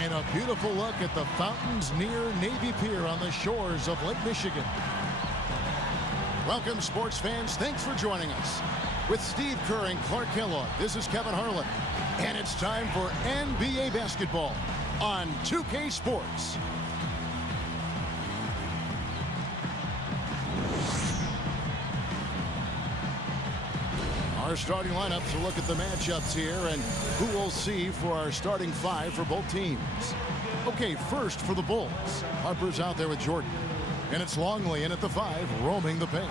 And a beautiful look at the fountains near Navy Pier on the shores of Lake Michigan. Welcome, sports fans. Thanks for joining us. With Steve Kerr and Clark Kellogg, this is Kevin Harlan. And it's time for NBA basketball on 2K Sports. Our starting lineups will look at the matchups here and who we'll see for our starting five for both teams. Okay, first for the Bulls. Harper's out there with Jordan. And it's Longley in at the 5, roaming the paint.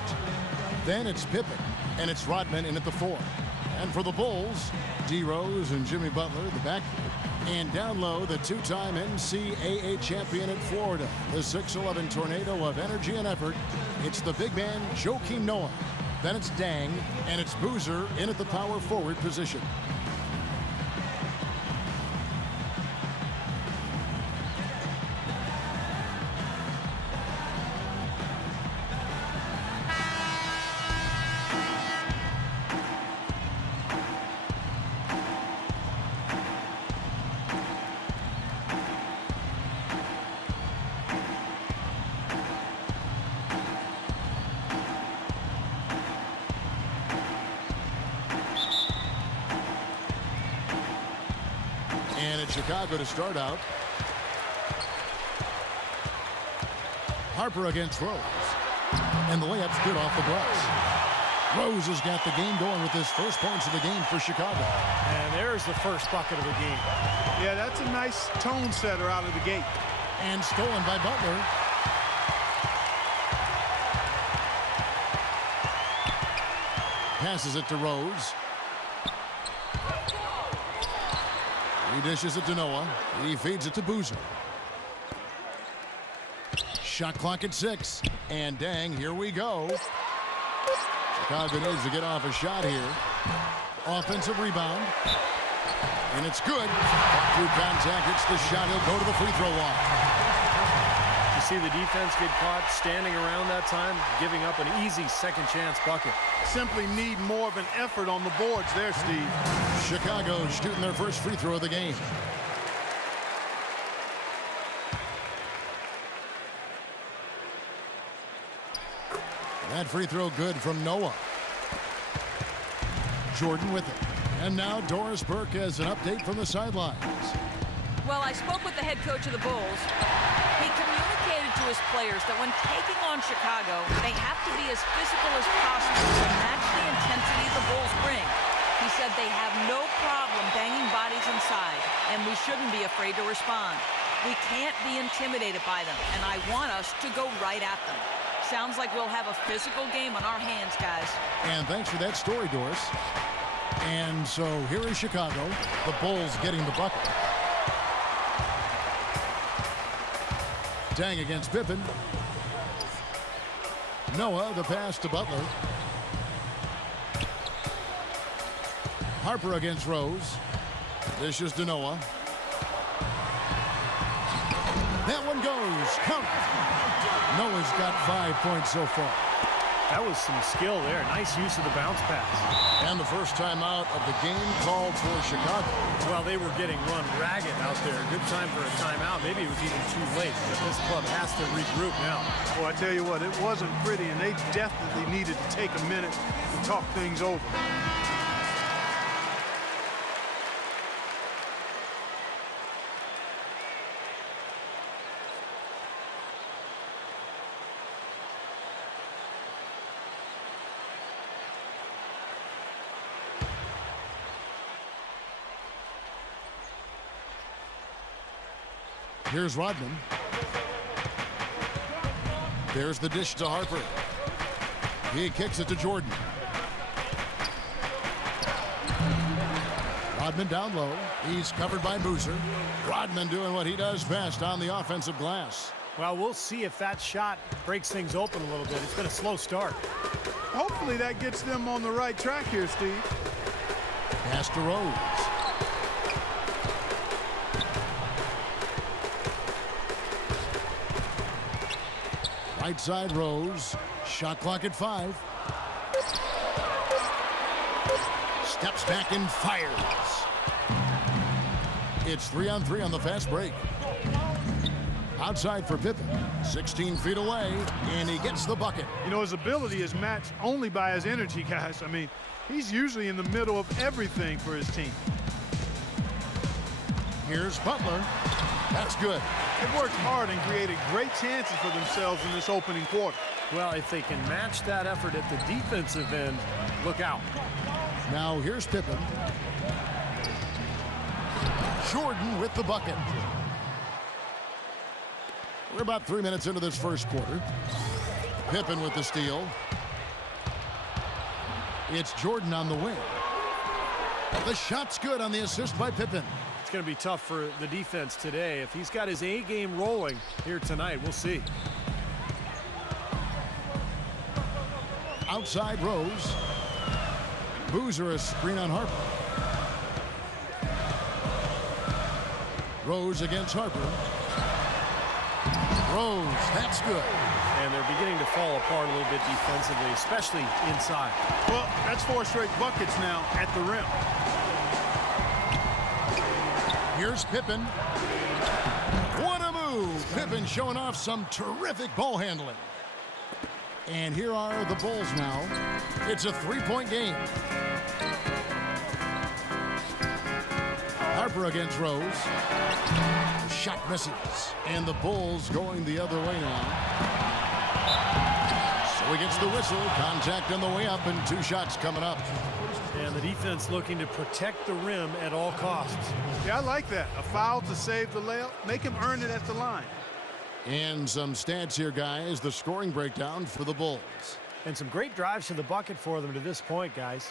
Then it's Pippen, and it's Rodman in at the 4. And for the Bulls, D. Rose and Jimmy Butler, the backcourt. And down low, the two-time NCAA champion at Florida, the 6'11 tornado of energy and effort. It's the big man, Joakim Noah. Then it's Dang, and it's Boozer in at the power forward position. And it's Chicago to start out. Harper against Rose. And the layup's good off the glass. Rose has got the game going with his first points of the game for Chicago. And there's the first bucket of the game. Yeah, that's a nice tone setter out of the gate. And stolen by Butler. Passes it to Rose. He dishes it to Noah. He feeds it to Boozer. Shot clock at 6. And Dang, here we go. Chicago needs to get off a shot here. Offensive rebound. And it's good. Through contact, it's the shot. He'll go to the free throw line. You see the defense get caught standing around that time, giving up an easy second chance bucket. Simply need more of an effort on the boards there, Steve. Chicago shooting their first free throw of the game. That free throw good from Noah. Jordan with it. And now Doris Burke has an update from the sidelines. Well, I spoke with the head coach of the Bulls. He communicated to his players that when taking on Chicago, they have to be as physical as possible to match the intensity the Bulls bring. He said they have no problem banging bodies inside, and we shouldn't be afraid to respond. We can't be intimidated by them, and I want us to go right at them. Sounds like we'll have a physical game on our hands, guys. And thanks for that story, Doris. And so here is Chicago, the Bulls getting the bucket. Dang against Pippen. Noah, the pass to Butler. Harper against Rose. This is to Noah. That one goes. Count. Noah's got 5 points so far. That was some skill there. Nice use of the bounce pass. And the first timeout of the game called for Chicago. Well, they were getting run ragged out there. Good time for a timeout. Maybe it was even too late. But this club has to regroup now. Well, I tell you what, it wasn't pretty, and they definitely needed to take a minute to talk things over. Here's Rodman. There's the dish to Harper. He kicks it to Jordan. Rodman down low. He's covered by Boozer. Rodman doing what he does best on the offensive glass. Well, we'll see if that shot breaks things open a little bit. It's been a slow start. Hopefully that gets them on the right track here, Steve. Pass to Rose. Right side Rose. Shot clock at 5. Steps back and fires. It's 3-on-3 on the fast break. Outside for Pippen. 16 feet away, and he gets the bucket. You know, his ability is matched only by his energy, guys. I mean, he's usually in the middle of everything for his team. Here's Butler. That's good. They worked hard and created great chances for themselves in this opening quarter. Well, if they can match that effort at the defensive end, look out. Now here's Pippen. Jordan with the bucket. We're about 3 minutes into this first quarter. Pippen with the steal. It's Jordan on the wing. The shot's good on the assist by Pippen. It's going to be tough for the defense today. If he's got his A game rolling here tonight, we'll see. Outside Rose. Boozer a screen on Harper. Rose against Harper. Rose, that's good. And they're beginning to fall apart a little bit defensively, especially inside. Well, that's 4 straight buckets now at the rim. Here's Pippen. What a move. Pippen showing off some terrific ball handling. And here are the Bulls now. It's a 3-point game. Harper against Rose. Shot misses. And the Bulls going the other way now. So he gets the whistle. Contact on the way up and 2 shots coming up. And the defense looking to protect the rim at all costs. Yeah, I like that. A foul to save the layup. Make him earn it at the line. And some stats here, guys. The scoring breakdown for the Bulls. And some great drives to the bucket for them to this point, guys.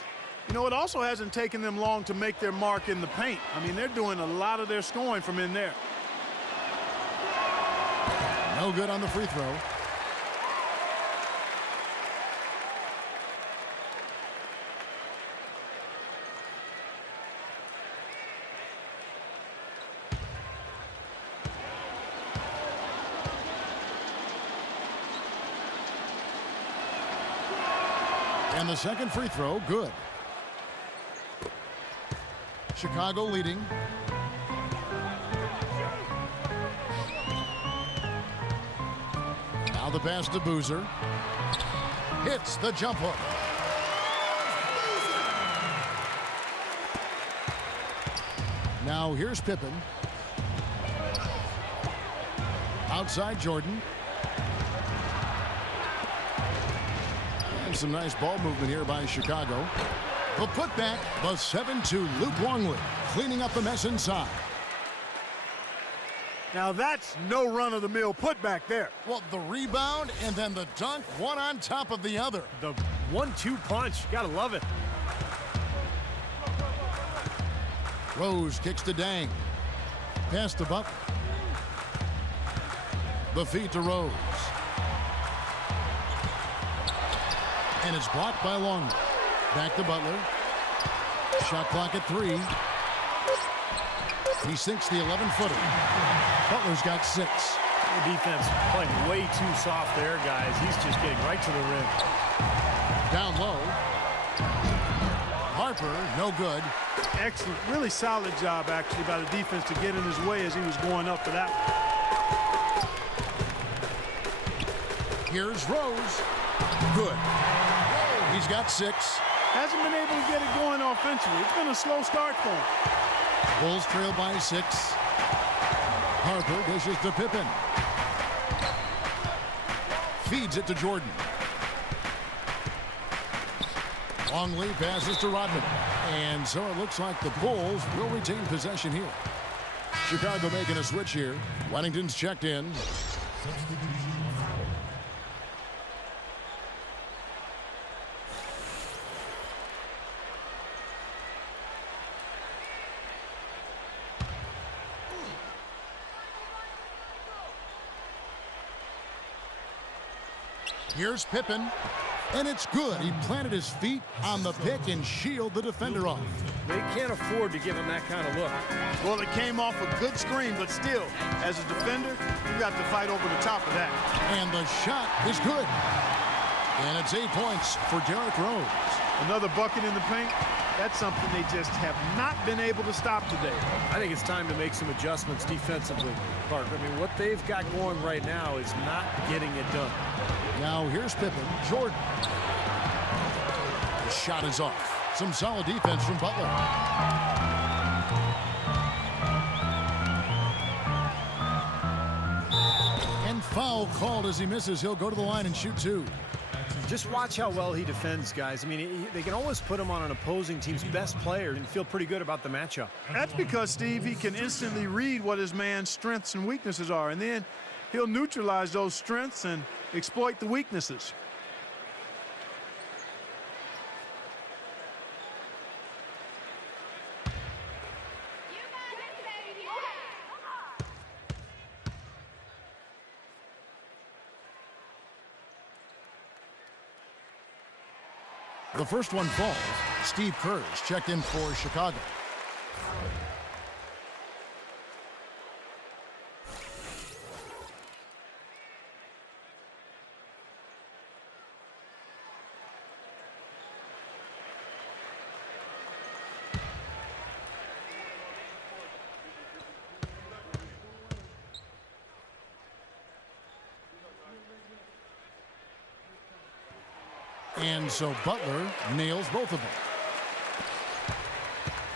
You know, it also hasn't taken them long to make their mark in the paint. I mean, they're doing a lot of their scoring from in there. No good on the free throw. And the second free throw, good. Chicago leading. Now the pass to Boozer. Hits the jump hook. Now here's Pippen. Outside Jordan. And some nice ball movement here by Chicago. The putback, the 7-2 Luke Longley, cleaning up the mess inside. Now that's no run-of-the-mill putback there. Well, the rebound and then the dunk, one on top of the other. The 1-2 punch, gotta love it. Rose kicks to Dang. Pass to Butler. The feed to Rose. And it's blocked by Longley. Back to Butler. Shot clock at 3. He sinks the 11-footer. Butler's got 6. The defense playing way too soft there, guys. He's just getting right to the rim. Down low. Harper, no good. Excellent. Really solid job, actually, by the defense to get in his way as he was going up for that one. Here's Rose. Good. He's got 6. Hasn't been able to get it going offensively. It's been a slow start for him. Bulls trail by 6. Harper dishes to Pippen. Feeds it to Jordan. Longley passes to Rodman. And so it looks like the Bulls will retain possession here. Chicago making a switch here. Weddington's checked in. Here's Pippen, and it's good. He planted his feet on the pick and shielded the defender off. They can't afford to give him that kind of look. Well, it came off a good screen, but still, as a defender, you got to fight over the top of that. And the shot is good. And it's 8 points for Derrick Rose. Another bucket in the paint. That's something they just have not been able to stop today. I think it's time to make some adjustments defensively, Clark. I mean, what they've got going right now is not getting it done. Now here's Pippen. Jordan. The shot is off. Some solid defense from Butler. And foul called as he misses. He'll go to the line and shoot 2. Just watch how well he defends, guys. I mean, they can always put him on an opposing team's best player and feel pretty good about the matchup. That's because, Steve, he can instantly read what his man's strengths and weaknesses are, and then he'll neutralize those strengths and exploit the weaknesses. The first one falls. Steve Kerr is checked in for Chicago. And so Butler nails both of them.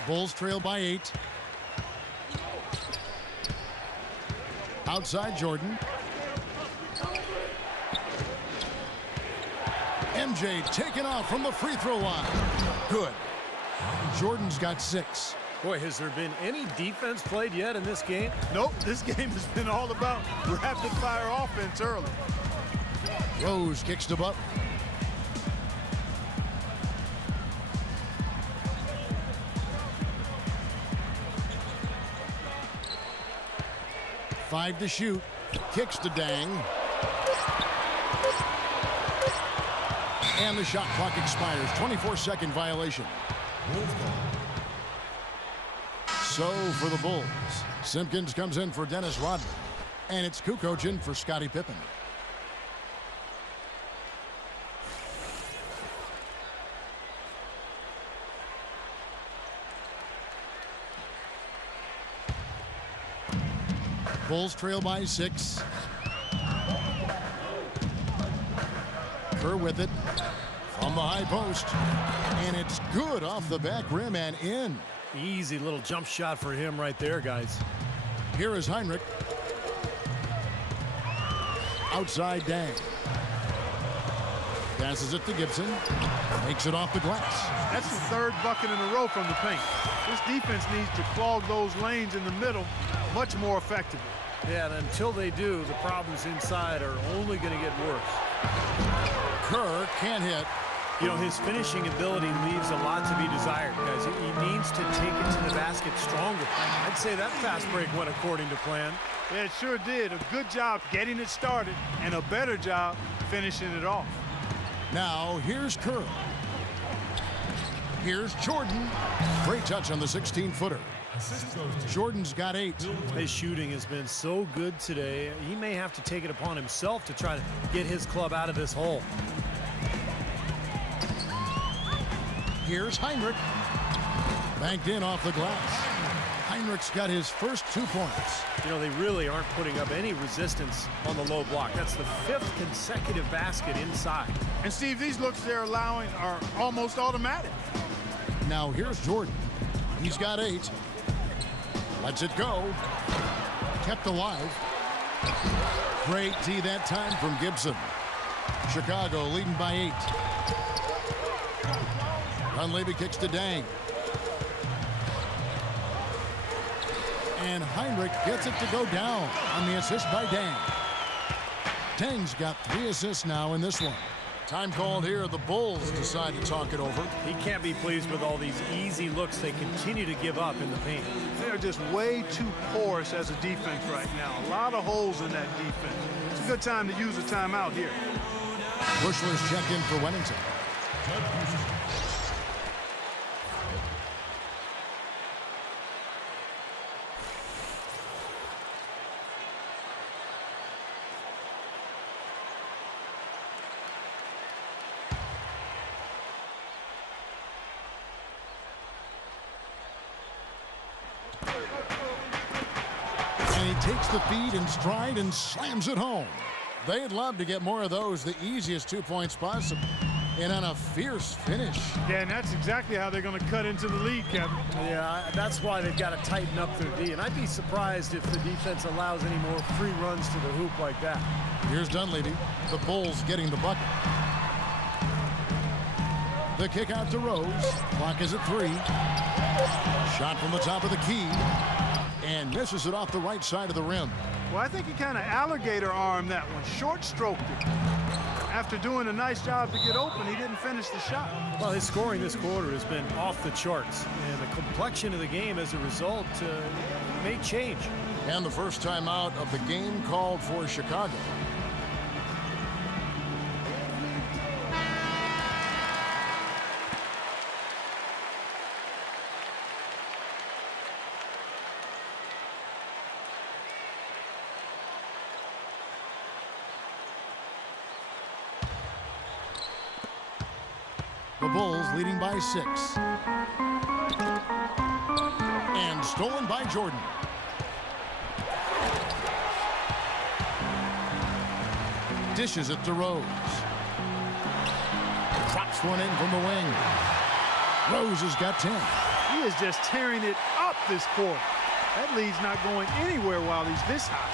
Bulls trail by 8. Outside Jordan. MJ taken off from the free throw line. Good. Jordan's got 6. Boy, has there been any defense played yet in this game? Nope, this game has been all about rapid-fire offense early. Rose kicks to Butler. Five to shoot. Kicks to Dang. And the shot clock expires. 24-second violation. So for the Bulls, Simpkins comes in for Dennis Rodman. And it's Kukoc in for Scottie Pippen. Bulls trail by 6. Kerr with it from the high post. And it's good off the back rim and in. Easy little jump shot for him right there, guys. Here is Heinrich. Outside Dang. Passes it to Gibson. Makes it off the glass. That's the third bucket in a row from the paint. This defense needs to clog those lanes in the middle much more effectively. Yeah, and until they do, the problems inside are only going to get worse. Kerr can't hit. You know, his finishing ability leaves a lot to be desired, guys. He needs to take it to the basket stronger. I'd say that fast break went according to plan. Yeah, it sure did. A good job getting it started and a better job finishing it off. Now, here's Kerr. Here's Jordan. Great touch on the 16-footer. Jordan's got 8. His shooting has been so good today. He may have to take it upon himself to try to get his club out of this hole. Here's Heinrich. Banked in off the glass. Heinrich's got his first 2 points. You know, they really aren't putting up any resistance on the low block. That's the 5th consecutive basket inside. And Steve, these looks they're allowing are almost automatic. Now here's Jordan. He's got 8. Lets it go. Kept alive. Great D that time from Gibson. Chicago leading by 8. Dunleavy kicks to Dang. And Heinrich gets it to go down on the assist by Dang. Dang's got 3 assists now in this one. Time called here. The Bulls decide to talk it over. He can't be pleased with all these easy looks they continue to give up in the paint. They're just way too porous as a defense right now. A lot of holes in that defense. It's a good time to use a timeout here. Bushler's checked in for Wennington. And he takes the feed in stride and slams it home. They'd love to get more of those, the easiest 2 points possible. And on a fierce finish. Yeah, and that's exactly how they're going to cut into the lead, Kevin. Yeah, that's why they've got to tighten up their D. And I'd be surprised if the defense allows any more free runs to the hoop like that. Here's Dunleavy. The Bulls getting the bucket. The kick out to Rose. Clock is at 3. Shot from the top of the key. And misses it off the right side of the rim. Well, I think he kind of alligator armed that one. Short stroked it. After doing a nice job to get open, he didn't finish the shot. Well, his scoring this quarter has been off the charts. And the complexion of the game as a result may change. And the first time out of the game called for Chicago. The Bulls leading by 6. And stolen by Jordan. Dishes it to Rose. Drops one in from the wing. Rose has got 10. He is just tearing it up this quarter. That lead's not going anywhere while he's this high.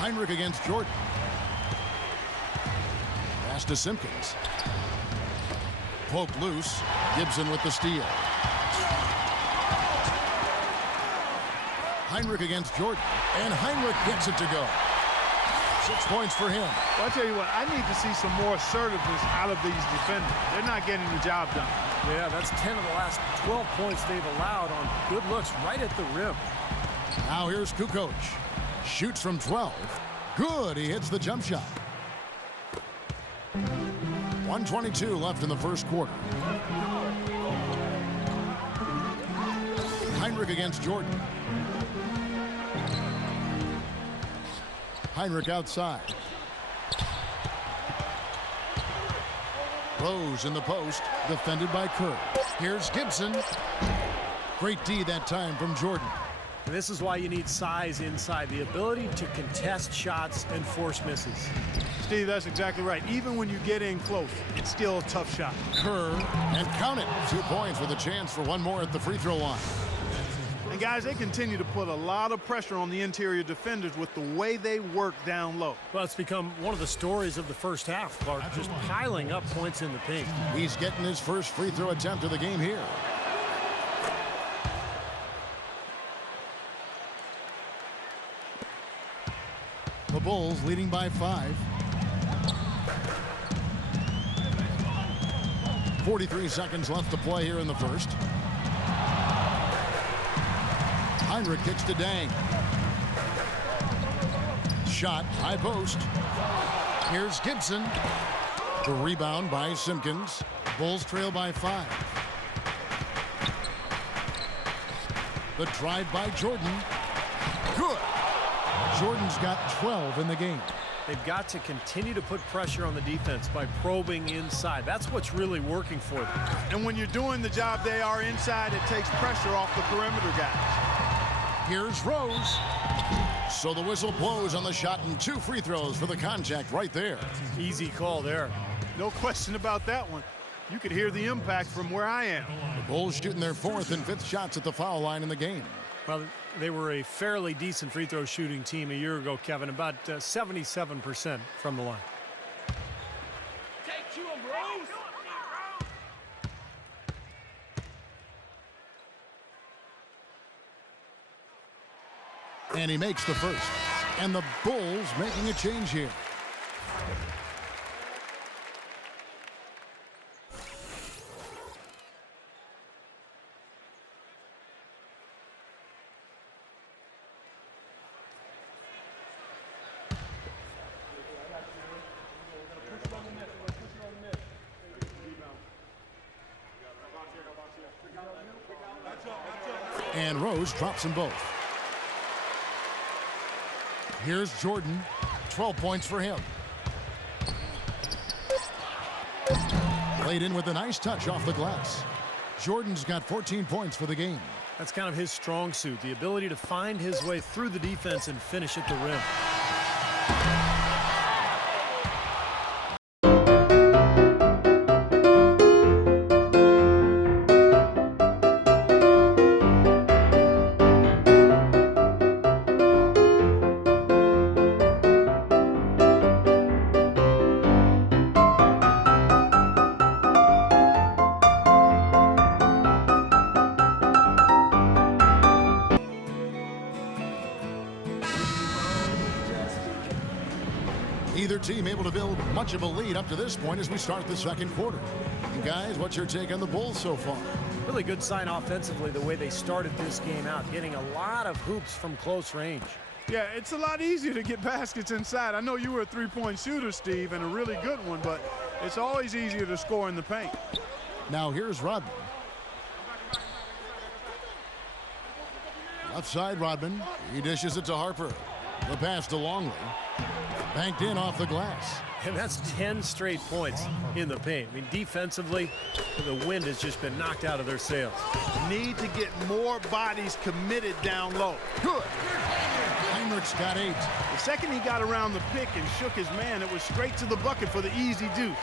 Heinrich against Jordan. Pass to Simpkins. Poke loose. Gibson with the steal. Heinrich against Jordan. And Heinrich gets it to go. 6 points for him. Well, I tell you what, I need to see some more assertiveness out of these defenders. They're not getting the job done. Yeah, that's 10 of the last 12 points they've allowed on good looks right at the rim. Now here's Kukoc. Shoots from 12. Good, he hits the jump shot. 1:22 left in the first quarter. Heinrich against Jordan. Heinrich outside. Rose in the post, defended by Kerr. Here's Gibson. Great D that time from Jordan. And this is why you need size inside, the ability to contest shots and force misses. Steve, that's exactly right. Even when you get in close, it's still a tough shot. Kerr, and count it. 2 points with a chance for one more at the free throw line. And guys, they continue to put a lot of pressure on the interior defenders with the way they work down low. Well, it's become one of the stories of the first half, Clark, just piling up points in the paint. He's getting his first free throw attempt of the game here. The Bulls leading by 5. 43 seconds left to play here in the first. Heinrich kicks to Dang. Shot, high post. Here's Gibson. The rebound by Simpkins. Bulls trail by 5. The drive by Jordan. Good. Jordan's got 12 in the game. They've got to continue to put pressure on the defense by probing inside. That's what's really working for them. And when you're doing the job they are inside, it takes pressure off the perimeter guys. Here's Rose. So the whistle blows on the shot and 2 free throws for the contact right there. Easy call there. No question about that one. You could hear the impact from where I am. The Bulls shooting their 4th and 5th shots at the foul line in the game. Well, they were a fairly decent free throw shooting team a year ago, Kevin, about 77% from the line. Take to him, Rose. And he makes the first. And the Bulls making a change here. And Rose drops them both. Here's Jordan. 12 points for him. Laid in with a nice touch off the glass. Jordan's got 14 points for the game. That's kind of his strong suit, the ability to find his way through the defense and finish at the rim. Either team able to build much of a lead up to this point as we start the second quarter. And guys, what's your take on the Bulls so far? Really good sign offensively the way they started this game out, getting a lot of hoops from close range. Yeah, it's a lot easier to get baskets inside. I know you were a three-point shooter, Steve, and a really good one, but it's always easier to score in the paint. Now here's Rodman. Left side, Rodman. He dishes it to Harper. The pass to Longley. Banked in off the glass. And that's 10 straight points in the paint. I mean, defensively, the wind has just been knocked out of their sails. Need to get more bodies committed down low. Good. Heinrich's got 8. The second he got around the pick and shook his man, it was straight to the bucket for the easy deuce.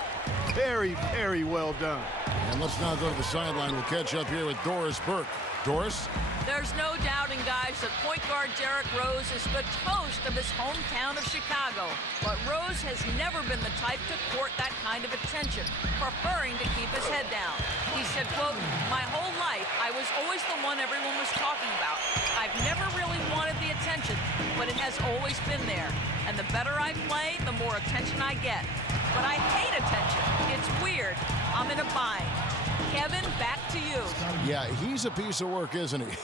Very, very well done. And let's now go to the sideline. We'll catch up here with Doris Burke. Doris? There's no doubting, guys, that point guard Derrick Rose is the toast of his hometown of Chicago. But Rose has never been the type to court that kind of attention, preferring to keep his head down. He said, quote, "My whole life, I was always the one everyone was talking about. I've never really wanted the attention, but it has always been there. And the better I play, the more attention I get. But I hate attention. It's weird. I'm in a bind." Kevin, back to you. Yeah, he's a piece of work, isn't he?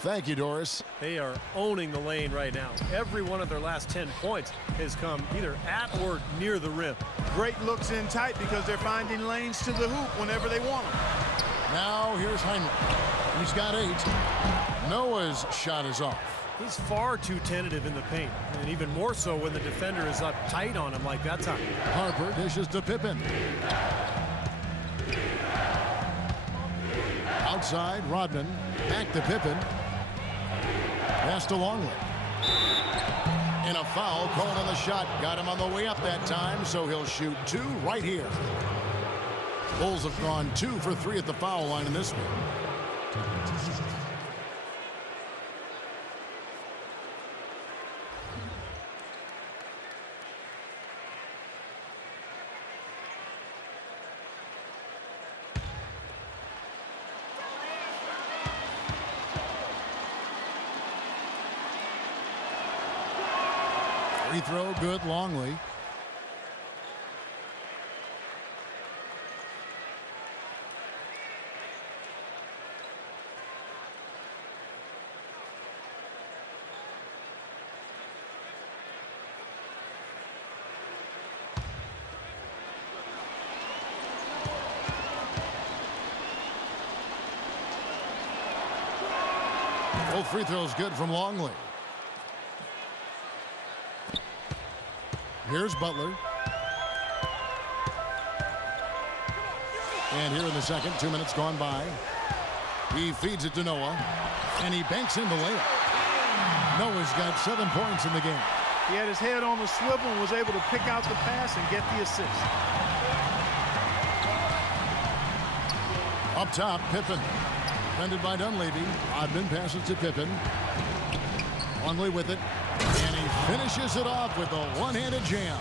Thank you, Doris. They are owning the lane right now. Every one of their last 10 points has come either at or near the rim. Great looks in tight because they're finding lanes to the hoop whenever they want them. Now here's Heinrich. He's got 8. Noah's shot is off. He's far too tentative in the paint, and even more so when the defender is up tight on him like that time. Harper dishes to Pippen. Outside, Rodman. Back to Pippen. Pass to Longley. And a foul called on the shot. Got him on the way up that time, so he'll shoot 2 right here. Bulls have gone 2 for 3 at the foul line in this one. Free throw, good, Longley. Both free throws good from Longley. Here's Butler. And here in the second, 2 minutes gone by. He feeds it to Noah. And he banks in the layup. Noah's got 7 points in the game. He had his head on the swivel and was able to pick out the pass and get the assist. Up top, Pippen. Defended by Dunleavy. Rodman passes to Pippen. Longley with it. And he finishes it off with a one-handed jam.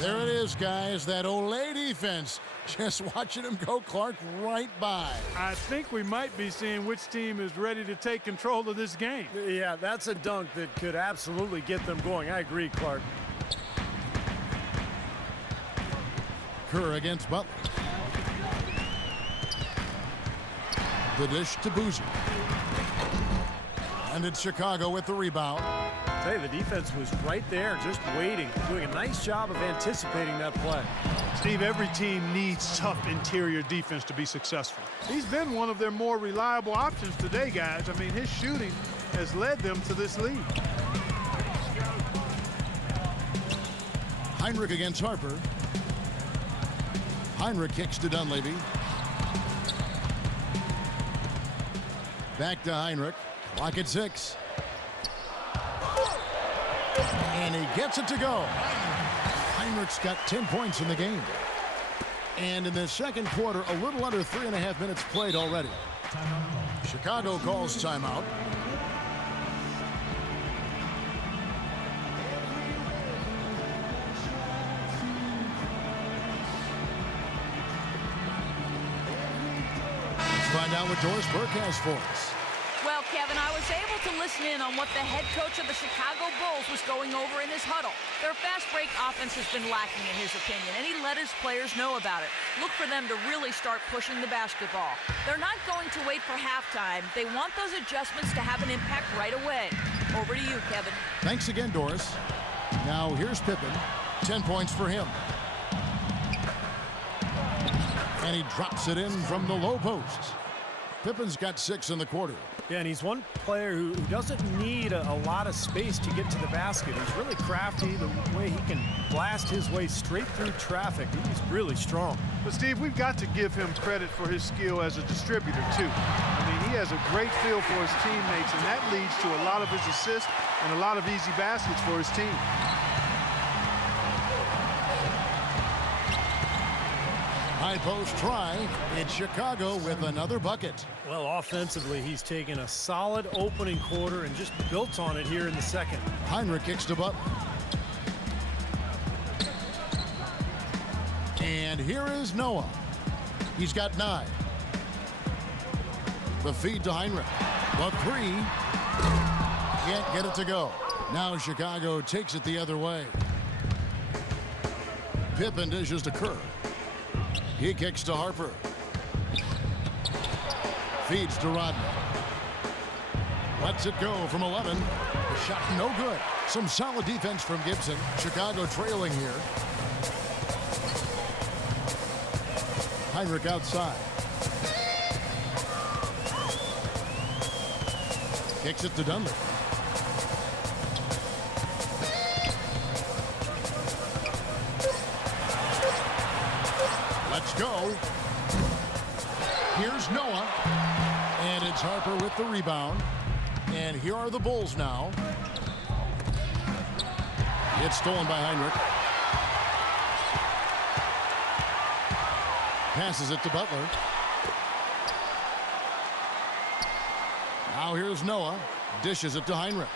There it is, guys. That Olay defense. Just watching him go, Clark, right by. I think we might be seeing which team is ready to take control of this game. Yeah, that's a dunk that could absolutely get them going. I agree, Clark. Kerr against Butler. The dish to Boozer. And it's Chicago with the rebound. Hey, the defense was right there, just waiting, doing a nice job of anticipating that play. Steve, every team needs tough interior defense to be successful. He's been one of their more reliable options today, guys. I mean, his shooting has led them to this lead. Heinrich against Harper. Heinrich kicks to Dunleavy. Back to Heinrich. Clock at 6. And he gets it to go. Heinrich's got 10 points in the game. And in the second quarter, a little under 3.5 minutes played already. Chicago calls timeout. Let's find out what Doris Burke has for us. Well, Kevin, I was able to listen in on what the head coach of the Chicago Bulls was going over in his huddle. Their fast break offense has been lacking in his opinion, and he let his players know about it. Look for them to really start pushing the basketball. They're not going to wait for halftime. They want those adjustments to have an impact right away. Over to you, Kevin. Thanks again, Doris. Now here's Pippen. 10 points for him. And he drops it in from the low post. Pippen's got 6 in the quarter. Yeah, and he's one player who doesn't need a lot of space to get to the basket. He's really crafty, the way he can blast his way straight through traffic. He's really strong. But, Steve, we've got to give him credit for his skill as a distributor, too. I mean, he has a great feel for his teammates, and that leads to a lot of his assists and a lot of easy baskets for his team. High post try. It's Chicago with another bucket. Well, offensively, he's taken a solid opening quarter and just built on it here in the second. Heinrich kicks to Butler. And here is Noah. He's got 9. The feed to Heinrich. The 3. Can't get it to go. Now Chicago takes it the other way. Pippen dishes to Kerr. He kicks to Harper. Feeds to Rodney. Lets it go from 11. The shot no good. Some solid defense from Gibson. Chicago trailing here. Heinrich outside. Kicks it to Dunleavy. Let's go. Here's Noah. And it's Harper with the rebound. And here are the Bulls now. It's stolen by Heinrich. Passes it to Butler. Now here's Noah. Dishes it to Heinrich.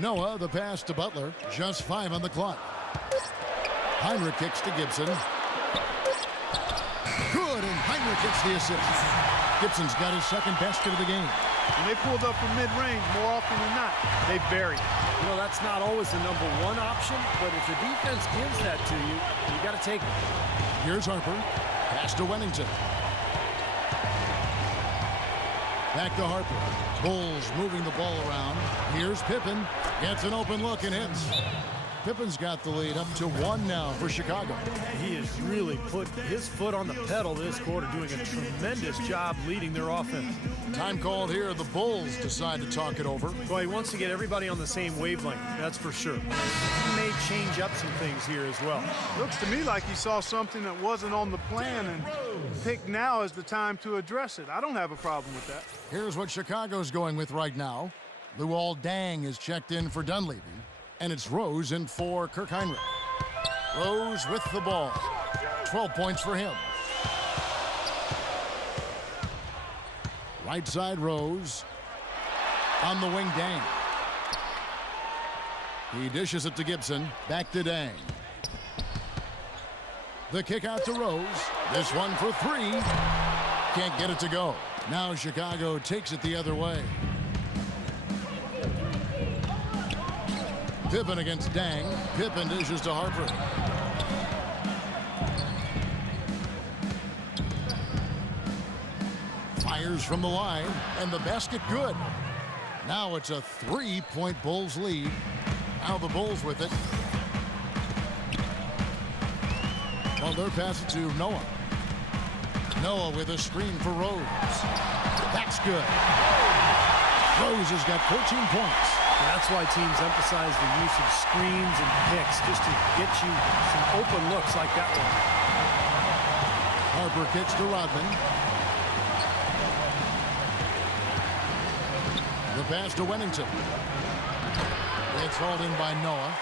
Noah, the pass to Butler. Just 5 on the clock. Heinrich kicks to Gibson. Good, and Heinrich gets the assist. Gibson's got his second basket of the game. When they pulled up from mid-range, more often than not, they bury it. You know, that's not always the #1 option, but if the defense gives that to you, you got to take it. Here's Harper. Pass to Wennington. Back to Harper. Bulls moving the ball around. Here's Pippen. Gets an open look and hits. Pippen's got the lead up to 1 now for Chicago. He has really put his foot on the pedal this quarter, doing a tremendous job leading their offense. Time called here. The Bulls decide to talk it over. Boy, he wants to get everybody on the same wavelength, that's for sure. He may change up some things here as well. Looks to me like he saw something that wasn't on the plan and picked now as the time to address it. I don't have a problem with that. Here's what Chicago's going with right now. Luol Deng is checked in for Dunleavy. And it's Rose in for Kirk Heinrich. Rose with the ball. 12 points for him. Right side Rose. On the wing, Deng. He dishes it to Gibson. Back to Deng. The kick out to Rose. This one for 3. Can't get it to go. Now Chicago takes it the other way. Pippen against Deng. Pippen dishes to Harper. Fires from the line, and the basket good. Now it's a 3-point Bulls lead. Now the Bulls with it. Butler passes to Noah. Noah with a screen for Rose. That's good. Rose has got 14 points. And that's why teams emphasize the use of screens and picks, just to get you some open looks like that one. Harper kicks to Rodman. The pass to Wennington. It's hauled in by Noah.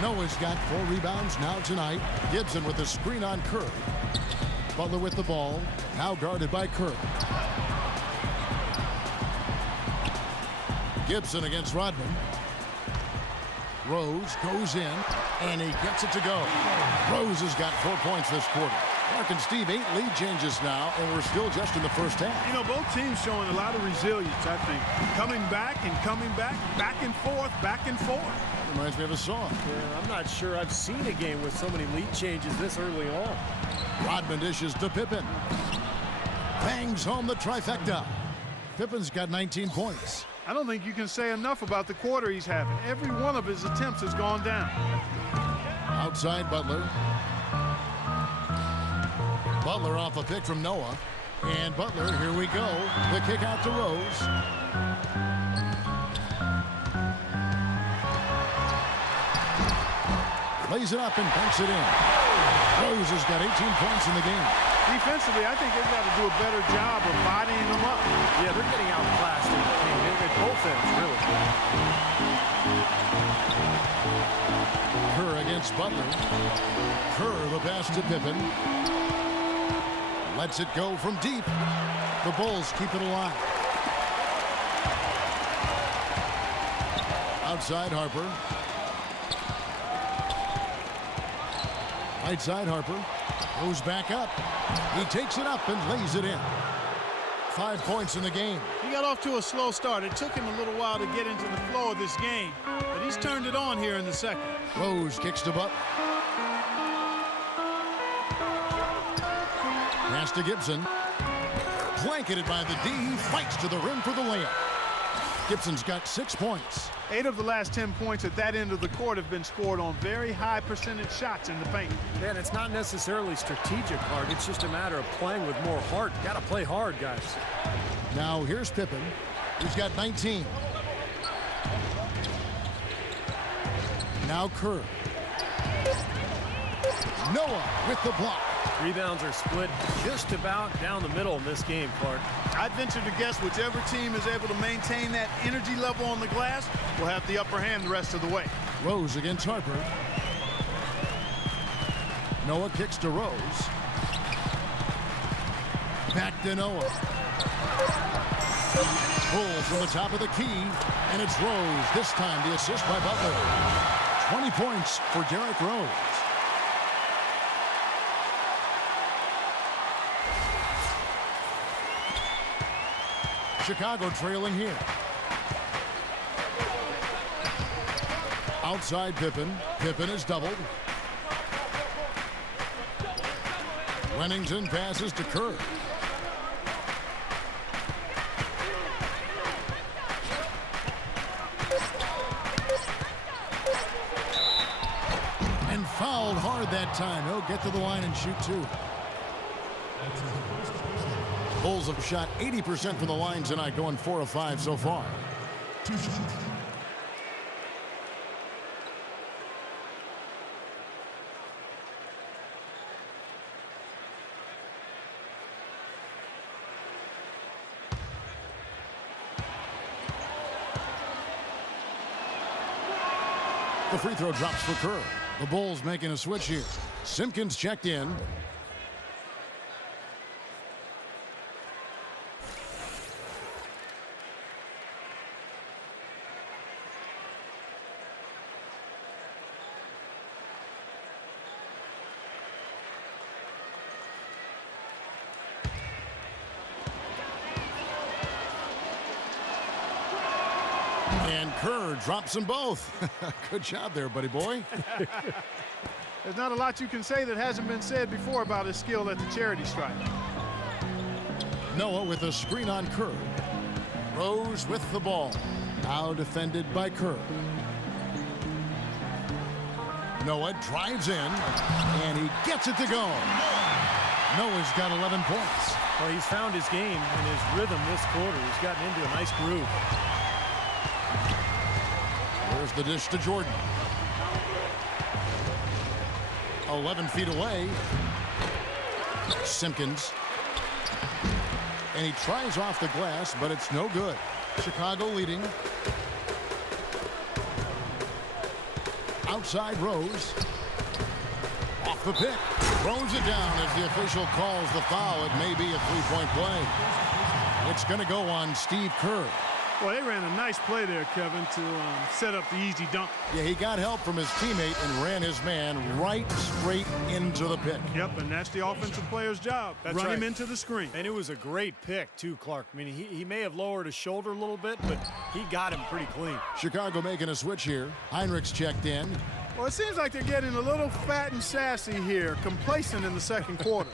Noah's got 4 rebounds now tonight. Gibson with the screen on Kerr. Butler with the ball, now guarded by Kerr. Gibson against Rodman. Rose goes in, and he gets it to go. Rose has got 4 points this quarter. Mark and Steve, 8 lead changes now, and we're still just in the first half. You know, both teams showing a lot of resilience, I think. Coming back, back and forth, back and forth. Reminds me of a song. Yeah, I'm not sure I've seen a game with so many lead changes this early on. Rodman dishes to Pippen. Bangs home the trifecta. Pippen's got 19 points. I don't think you can say enough about the quarter he's having. Every one of his attempts has gone down. Outside Butler. Butler off a pick from Noah. And Butler, here we go. The kick out to Rose. Lays it up and banks it in. Rose has got 18 points in the game. Defensively, I think they've got to do a better job of bodying them up. Yeah, they're getting outclassed in the game. At both ends, really. Kerr against Butler. Kerr the pass to Pippen. Lets it go from deep. The Bulls keep it alive. Outside Harper. Right side Harper. Goes back up. He takes it up and lays it in. 5 points in the game. He got off to a slow start. It took him a little while to get into the flow of this game, but he's turned it on here in the second. Rose kicks to Butler. Pass to Gibson. Blanketed by the D. Fights to the rim for the layup. Gibson's got 6 points. 8 of the last 10 points at that end of the court have been scored on very high percentage shots in the paint. Man, it's not necessarily strategic hard. It's just a matter of playing with more heart. Got to play hard, guys. Now here's Pippen. He's got 19. Now Kerr. Noah with the block. Rebounds are split just about down the middle in this game, Clark. I'd venture to guess whichever team is able to maintain that energy level on the glass will have the upper hand the rest of the way. Rose against Harper. Noah kicks to Rose. Back to Noah. Pull from the top of the key, and it's Rose. This time the assist by Butler. 20 points for Derrick Rose. Chicago trailing here. Outside Pippen. Pippen is doubled. Wennington passes to Kerr. And fouled hard that time. He'll get to the line and shoot 2. Bulls have shot 80% from the line tonight, going 4 of 5 so far. The free throw drops for Kerr. The Bulls making a switch here. Simpkins checked in. And Kerr drops them both. Good job there, buddy boy. There's not a lot you can say that hasn't been said before about his skill at the charity stripe. Noah with a screen on Kerr. Rose with the ball. Now defended by Kerr. Noah drives in, and he gets it to go. Noah's got 11 points. Well, he's found his game and his rhythm this quarter. He's gotten into a nice groove. There's the dish to Jordan. 11 feet away. Simpkins. And he tries off the glass, but it's no good. Chicago leading. Outside Rose. Off the pick. Throws it down as the official calls the foul. It may be a three-point play. It's going to go on Steve Kerr. Well, they ran a nice play there, Kevin, to set up the easy dunk. Yeah, he got help from his teammate and ran his man right straight into the pick. Yep, and that's the offensive player's job. That's Run right. him into the screen. And it was a great pick, too, Clark. I mean, he may have lowered his shoulder a little bit, but he got him pretty clean. Chicago making a switch here. Heinrichs checked in. Well, it seems like they're getting a little fat and sassy here, complacent in the second quarter.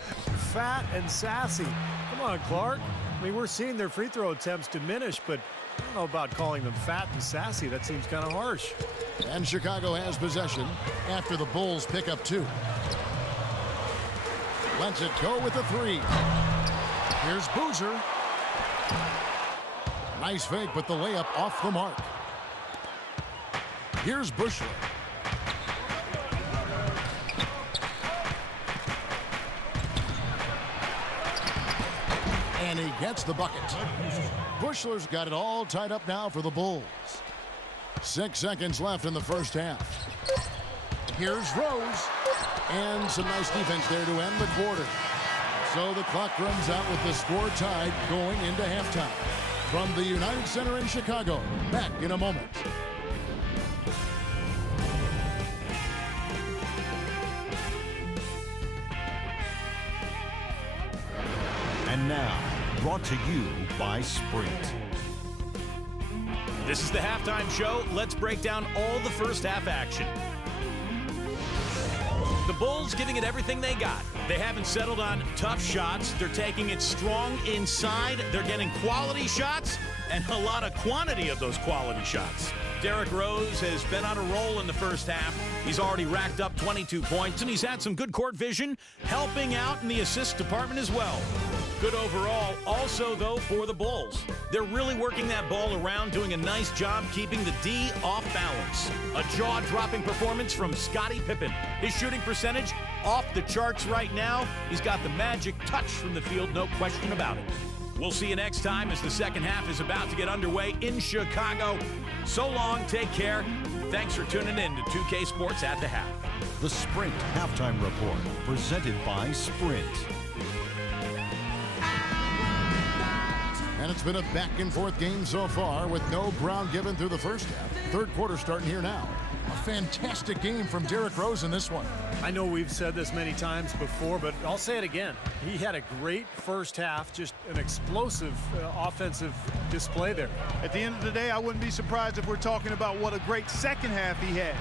Fat and sassy. Come on, Clark. I mean, we're seeing their free throw attempts diminish, but I don't know about calling them fat and sassy. That seems kind of harsh. And Chicago has possession after the Bulls pick up 2. Lets it go with the 3. Here's Boozer. Nice fake, but the layup off the mark. Here's Bushler. And he gets the bucket. Bushler's got it all tied up now for the Bulls. 6 seconds left in the first half. Here's Rose. And some nice defense there to end the quarter. So the clock runs out with the score tied going into halftime. From the United Center in Chicago, back in a moment. And now, brought to you by Sprint. This is the halftime show. Let's break down all the first half action. The Bulls giving it everything they got. They haven't settled on tough shots. They're taking it strong inside. They're getting quality shots and a lot of quantity of those quality shots. Derrick Rose has been on a roll in the first half. He's already racked up 22 points, and he's had some good court vision, helping out in the assist department as well. Good overall also, though, for the Bulls. They're really working that ball around, doing a nice job keeping the D off balance. A jaw-dropping performance from Scottie Pippen. His shooting percentage off the charts right now. He's got the magic touch from the field, no question about it. We'll see you next time as the second half is about to get underway in Chicago. So long, take care. Thanks for tuning in to 2K Sports at the Half. The Sprint Halftime Report, presented by Sprint. And it's been a back-and-forth game so far with no ground given through the first half. Third quarter starting here now. A fantastic game from Derrick Rose in this one. I know we've said this many times before, but I'll say it again. He had a great first half, just an explosive offensive display there. At the end of the day, I wouldn't be surprised if we're talking about what a great second half he had.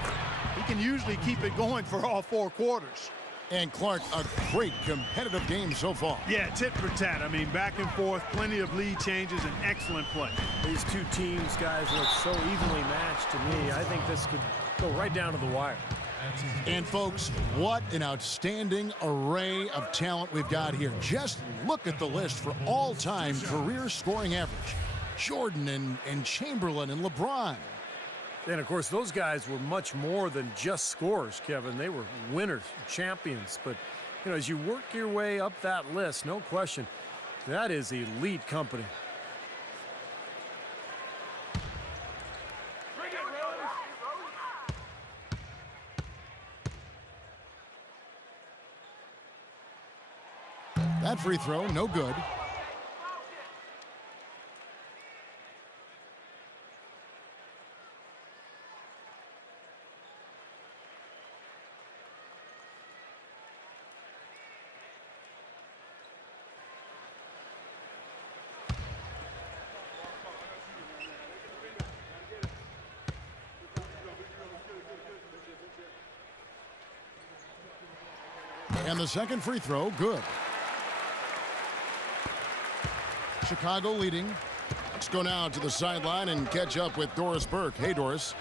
He can usually keep it going for all 4 quarters. And Clark, a great competitive game so far. Yeah, tit for tat. I mean, back and forth, plenty of lead changes, and excellent play. These two teams, guys, look so evenly matched to me. I think this could go right down to the wire. And folks, what an outstanding array of talent we've got here. Just look at the list for all-time career scoring average. Jordan and Chamberlain and LeBron. And, of course, those guys were much more than just scorers, Kevin. They were winners, champions. But, you know, as you work your way up that list, no question, that is elite company. Bring it, Rose. That free throw, no good. And the second free throw, good. Chicago leading. Let's go now to the sideline and catch up with Doris Burke. Hey, Doris.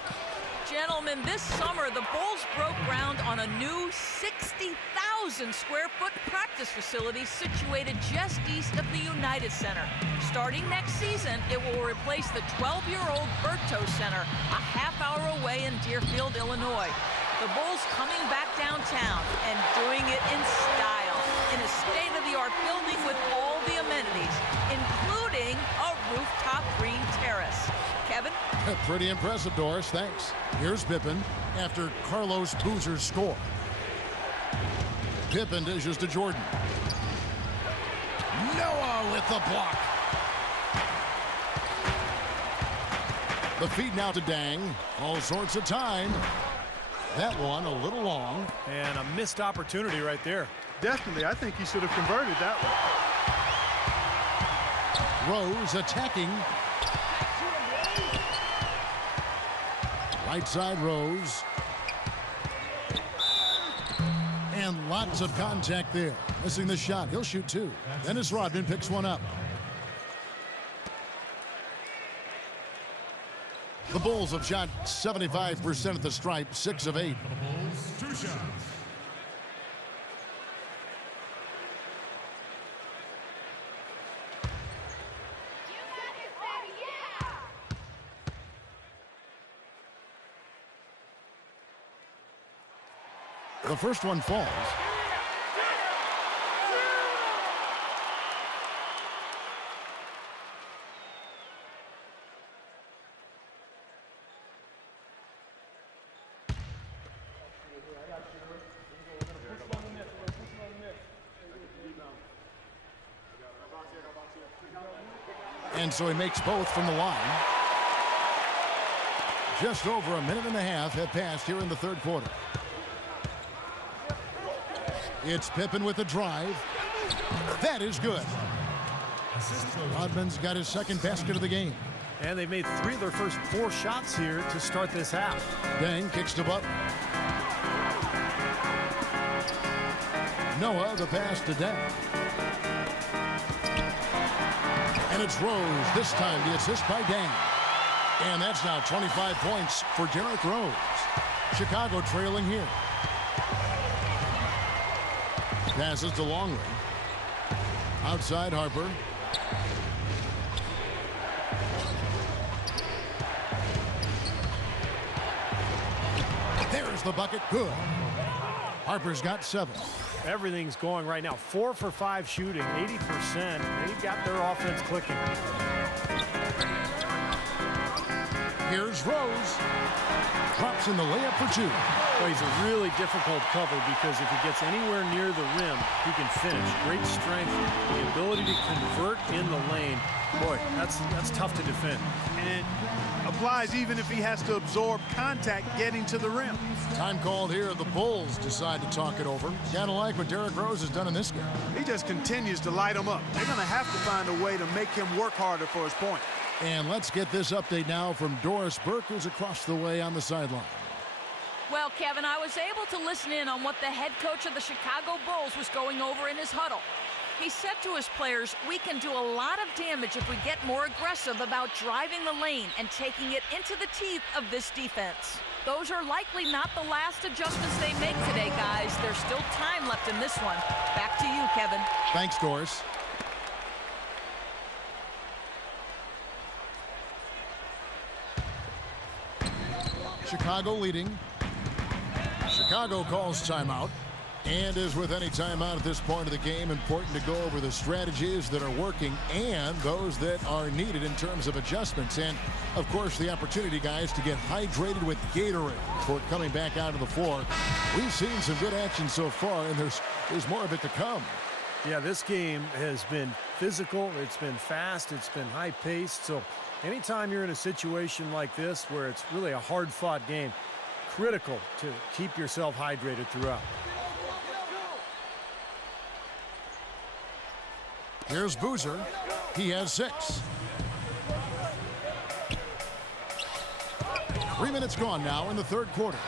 Gentlemen, this summer the Bulls broke ground on a new 60,000 square foot practice facility situated just east of the United Center. Starting next season, it will replace the 12-year-old Berto Center, a half-hour away in Deerfield, Illinois. The Bulls coming back downtown and doing it in style, in a state-of-the-art building with all the amenities, including a rooftop green terrace. Kevin? Pretty impressive, Doris. Thanks. Here's Pippen after Carlos Boozer's score. Pippen dishes to Jordan. Noah with the block. The feed now to Dang. All sorts of time. That one a little long. And a missed opportunity right there. Definitely. I think he should have converted that one. Rose attacking. Right side Rose. And lots of contact there. Missing the shot. He'll shoot two. Dennis Rodman picks one up. The Bulls have shot 75% at the stripe, 6 of 8. Two shots. The first one falls. And so he makes both from the line. Just over a minute and a half have passed here in the third quarter. It's Pippen with a drive. That is good. Rodman's got his second basket of the game. And they've made 3 of their first 4 shots here to start this half. Dang kicks to Butler. Noah the pass to Dang. And it's Rose. This time the assist by Dang. And that's now 25 points for Derrick Rose. Chicago trailing here. Passes to Longley. Outside Harper. There's the bucket. Good. Harper's got 7. Everything's going right now. 4 for 5 shooting, 80%. They've got their offense clicking. Here's Rose. Drops in the layup for 2. Well, he's a really difficult cover because if he gets anywhere near the rim, he can finish. Great strength, the ability to convert in the lane. Boy, that's tough to defend. And it applies even if he has to absorb contact getting to the rim. Time called here. The Bulls decide to talk it over. Kind of like what Derrick Rose has done in this game. He just continues to light him up. They're going to have to find a way to make him work harder for his point. And let's get this update now from Doris Burke, who's across the way on the sideline. Well, Kevin, I was able to listen in on what the head coach of the Chicago Bulls was going over in his huddle. He said to his players, we can do a lot of damage if we get more aggressive about driving the lane and taking it into the teeth of this defense. Those are likely not the last adjustments they make today, guys. There's still time left in this one. Back to you, Kevin. Thanks, Doris. Chicago leading. Chicago calls timeout. And as with any timeout at this point of the game, important to go over the strategies that are working and those that are needed in terms of adjustments. And, of course, the opportunity, guys, to get hydrated with Gatorade for coming back out of the floor. We've seen some good action so far, and there's more of it to come. Yeah, this game has been physical. It's been fast. It's been high-paced. So anytime you're in a situation like this where it's really a hard-fought game, critical to keep yourself hydrated throughout. Here's Boozer. He has 6. 3 minutes gone now in the third quarter.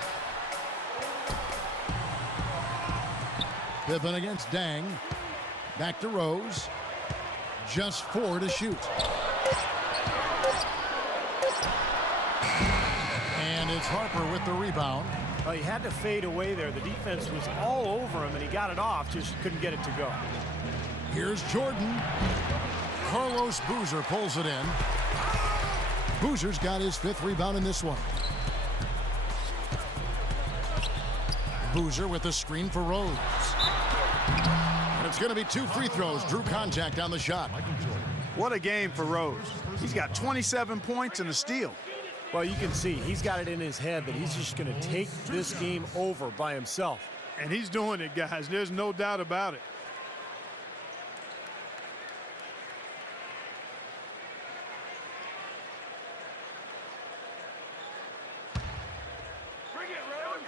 Pippen against Dang. Back to Rose. Just 4 to shoot. Harper with the rebound. Well, he had to fade away there. The defense was all over him, and he got it off, just couldn't get it to go. Here's Jordan. Carlos Boozer pulls it in. Boozer's got his 5th rebound in this one. Boozer with a screen for Rose. And it's going to be 2 free throws. Drew contact on the shot. What a game for Rose. He's got 27 points and a steal. Well, you can see he's got it in his head that he's just going to take this game over by himself. And he's doing it, guys. There's no doubt about it. Bring it, Rose.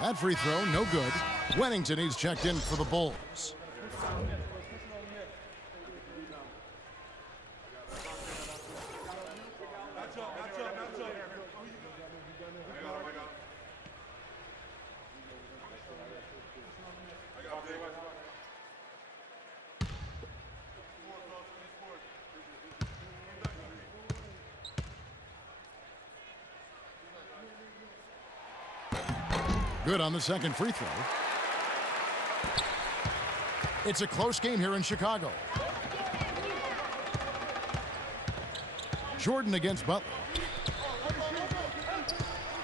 That free throw, no good. Wennington, he's checked in for the Bulls. Good on the second free throw. It's a close game here in Chicago. Jordan against Butler.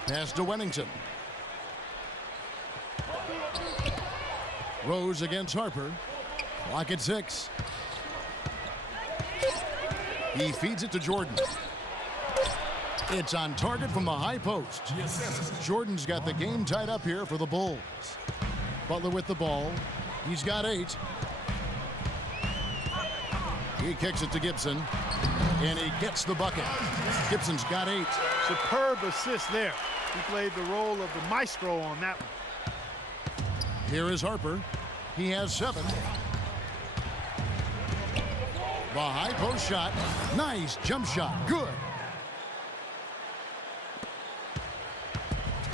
Pass to Wennington. Rose against Harper. Clock at 6. He feeds it to Jordan. It's on target from the high post. Jordan's got the game tied up here for the Bulls. Butler with the ball. He's got 8. He kicks it to Gibson, and he gets the bucket. Gibson's got 8. Superb assist there. He played the role of the maestro on that one. Here is Harper. He has 7. The high post shot. Nice jump shot. Good.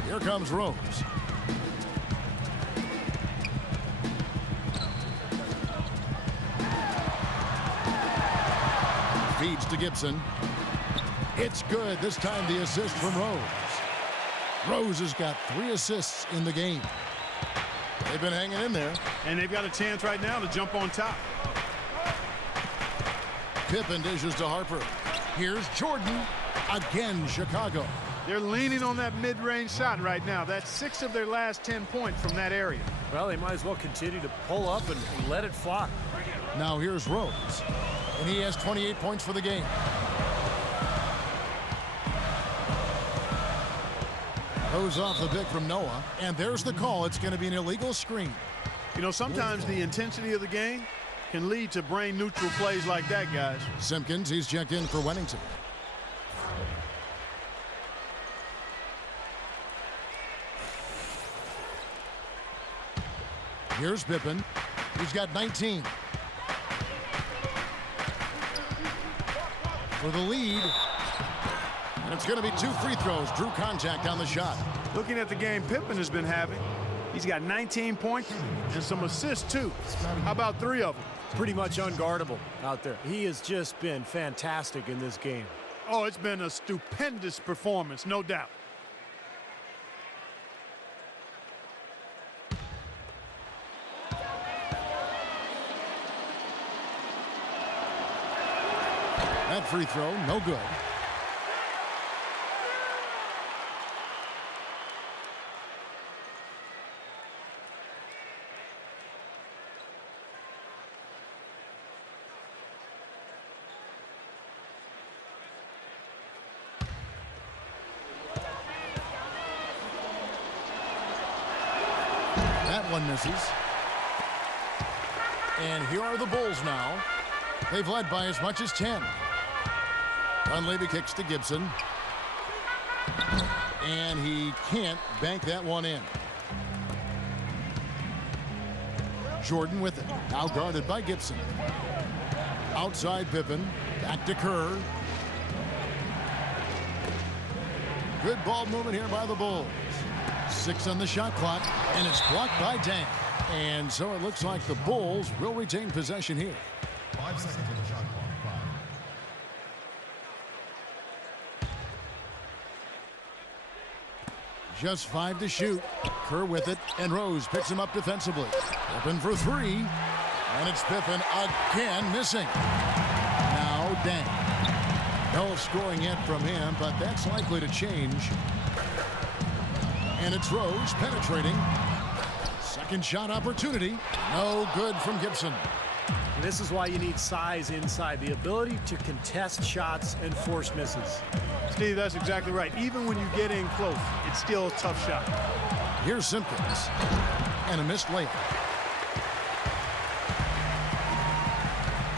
Here comes Rose. Feeds to Gibson. It's good. This time the assist from Rose. Rose has got 3 assists in the game. They've been hanging in there. And they've got a chance right now to jump on top. Pippen dishes to Harper. Here's Jordan. Again, Chicago. They're leaning on that mid-range shot right now. That's 6 of their last 10 points from that area. Well, they might as well continue to pull up and let it fly. Now here's Rose. And he has 28 points for the game. Goes off the pick from Noah. And there's the call. It's going to be an illegal screen. You know, sometimes the intensity of the game can lead to brain-neutral plays like that, guys. Simpkins, he's checked in for Wennington. Here's Pippen. He's got 19. For the lead. And it's going to be 2 free throws. Drew contact on the shot. Looking at the game Pippen has been having, he's got 19 points and some assists, too. How about 3 of them? Pretty much unguardable out there. He has just been fantastic in this game. Oh, it's been a stupendous performance, no doubt. That free throw, no good. That one misses. And here are the Bulls now. They've led by as much as 10. Dunleavy kicks to Gibson. And he can't bank that one in. Jordan with it. Now guarded by Gibson. Outside Pippen. Back to Kerr. Good ball movement here by the Bulls. 6 on the shot clock. And it's blocked by Dang. And so it looks like the Bulls will retain possession here. 5 seconds on the shot clock. 5. Just 5 to shoot. Kerr with it, and Rose picks him up defensively. Open for 3, and it's Pippen again missing. Now Dang. No scoring yet from him, but that's likely to change. And it's Rose penetrating. Second shot opportunity. No good from Gibson. And this is why you need size inside, the ability to contest shots and force misses. Steve, that's exactly right. Even when you get in close, it's still a tough shot. Here's Simpkins. And a missed layup.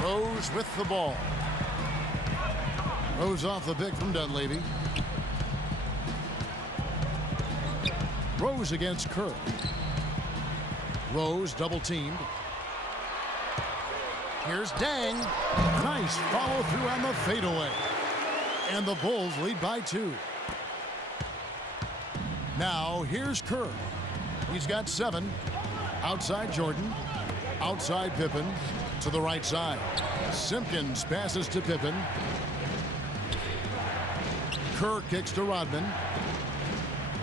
Rose with the ball. Rose off the pick from Dunleavy. Rose against Kerr. Rose double teamed. Here's Dang. Nice follow through on the fadeaway. And the Bulls lead by 2. Now here's Kerr. He's got 7. Outside Jordan. Outside Pippen. To the right side. Simpkins passes to Pippen. Kerr kicks to Rodman.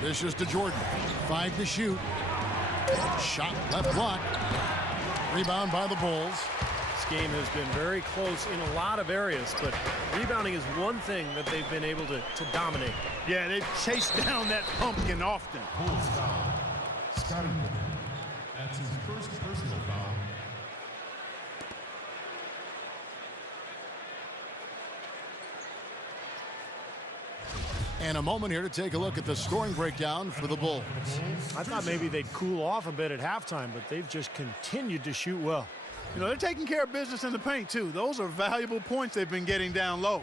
Dishes to Jordan. 5 to shoot. Shot left block. Rebound by the Bulls. This game has been very close in a lot of areas, but rebounding is one thing that they've been able to dominate. Yeah, they've chased down that pumpkin often. Bulls foul. Scottie Pippen. That's his first personal foul. And a moment here to take a look at the scoring breakdown for the Bulls. I thought maybe they'd cool off a bit at halftime, but they've just continued to shoot well. You know, they're taking care of business in the paint, too. Those are valuable points they've been getting down low.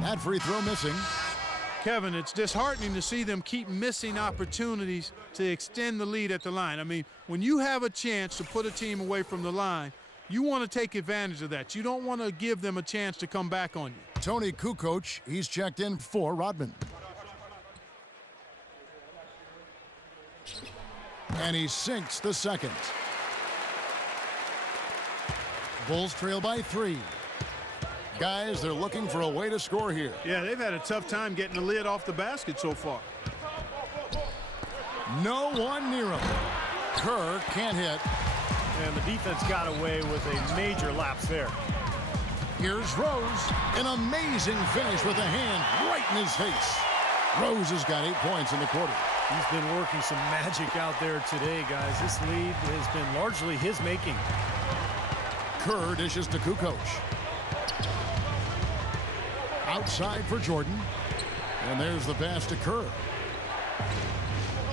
That free throw missing. Kevin, it's disheartening to see them keep missing opportunities to extend the lead at the line. I mean, when you have a chance to put a team away from the line, you want to take advantage of that. You don't want to give them a chance to come back on you. Tony Kukoc, he's checked in for Rodman. And he sinks the second. Bulls trail by 3. Guys, they're looking for a way to score here. Yeah, they've had a tough time getting the lid off the basket so far. No one near him. Kerr can't hit. And the defense got away with a major lapse there. Here's Rose. An amazing finish with a hand right in his face. Rose has got 8 points in the quarter. He's been working some magic out there today, guys. This lead has been largely his making. Kerr dishes to Kukoc. Outside for Jordan. And there's the pass to Kerr.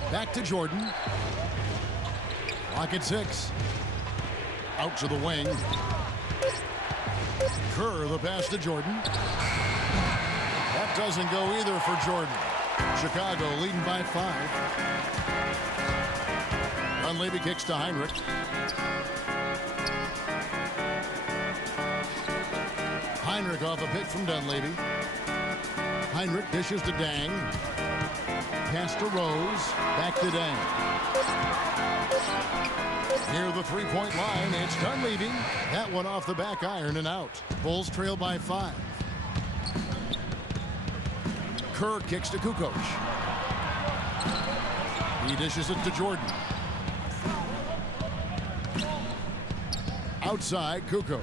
Back to Jordan. Clock at 6. Out to the wing. Kerr, the pass to Jordan. That doesn't go either for Jordan. Chicago leading by 5. Dunleavy kicks to Heinrich. Heinrich off a pick from Dunleavy. Heinrich dishes to Dang. Pass to Rose. Back to Dang. Near the three-point line, it's Dunleavy. That one off the back iron and out. Bulls trail by 5. Kerr kicks to Kukoc. He dishes it to Jordan. Outside, Kukoc.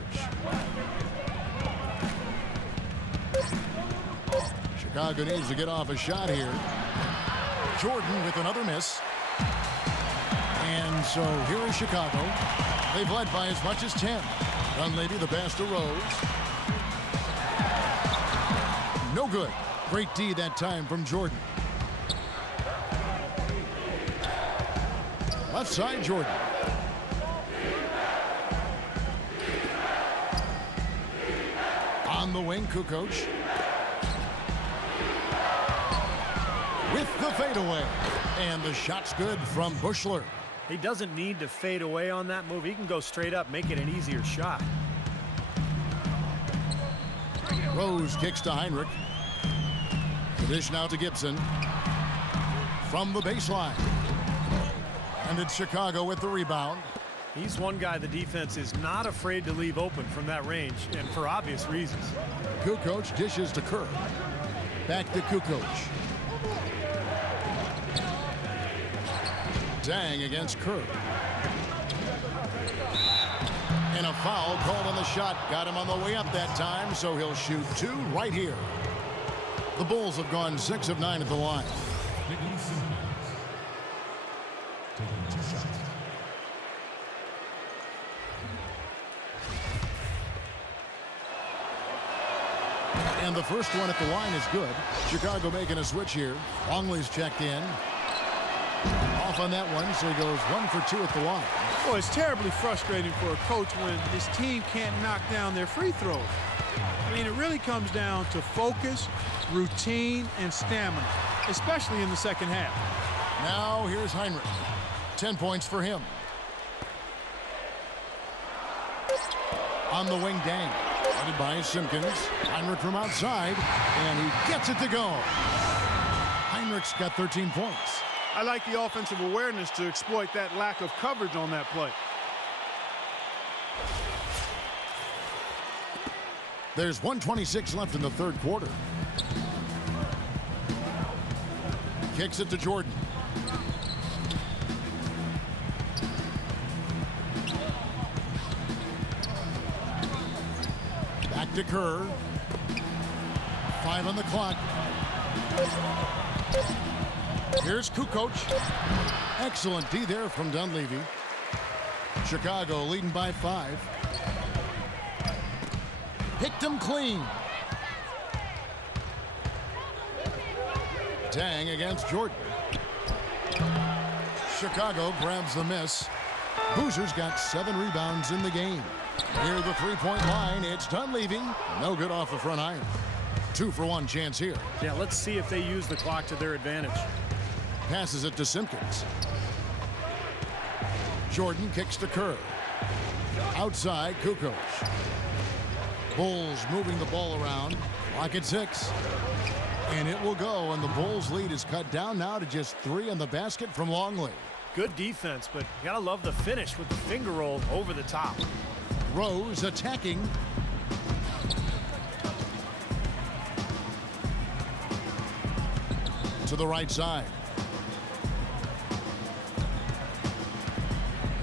Chicago needs to get off a shot here. Jordan with another miss. And so here is Chicago. They've led by as much as 10. Dunleavy, the pass to Rose. No good. Great D that time from Jordan. Left side, Jordan. On the wing, Kukoc. With the fadeaway. And the shot's good from Buechler. He doesn't need to fade away on that move. He can go straight up, make it an easier shot. Rose kicks to Heinrich. The dish now to Gibson. From the baseline. And it's Chicago with the rebound. He's one guy the defense is not afraid to leave open from that range, and for obvious reasons. Kukoc dishes to Kerr. Back to Kukoc. Dang against Kerr. And a foul called on the shot. Got him on the way up that time, so he'll shoot 2 right here. The Bulls have gone 6 of 9 at the line. Nicholas Simmons. Taking 2 shots. And the first one at the line is good. Chicago making a switch here. Longley's checked in. Off on that one, so he goes 1 for 2 at the line. Well, it's terribly frustrating for a coach when his team can't knock down their free throws. I mean, it really comes down to focus, routine, and stamina, especially in the second half. Now here's Hinrich. 10 points for him. On the wing, Dang. Headed by Simpkins. Hinrich from outside, and he gets it to go. Hinrich's got 13 points. I like the offensive awareness to exploit that lack of coverage on that play. There's 1:26 left in the third quarter. Kicks it to Jordan. Back to Kerr. 5 on the clock. Here's Kukoc. Excellent D there from Dunleavy. Chicago leading by 5. Picked him clean. Dang against Jordan. Chicago grabs the miss. Boozer's got 7 rebounds in the game. Near the three-point line, it's Dunleavy. No good off the front iron. 2 for 1 chance here. Yeah, let's see if they use the clock to their advantage. Passes it to Simpkins. Jordan kicks to Kerr. Outside, Kukoc. Bulls moving the ball around. Clock at 6. And it will go, and the Bulls lead is cut down now to just 3 on the basket from Longley. Good defense, but you gotta love the finish with the finger roll over the top. Rose attacking. To the right side.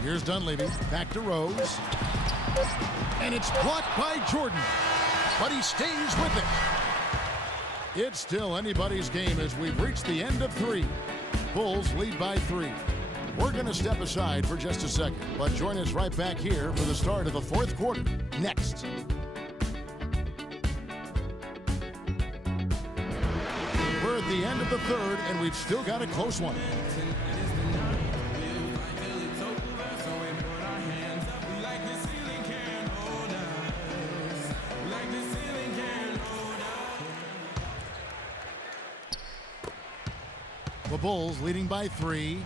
Here's Dunleavy. Back to Rose. And it's blocked by Jordan. But he stays with it. It's still anybody's game as we've reached the end of 3. Bulls lead by 3. We're going to step aside for just a second, but join us right back here for the start of the fourth quarter. Next. We're at the end of the third, and we've still got a close one. The Bulls leading by 3.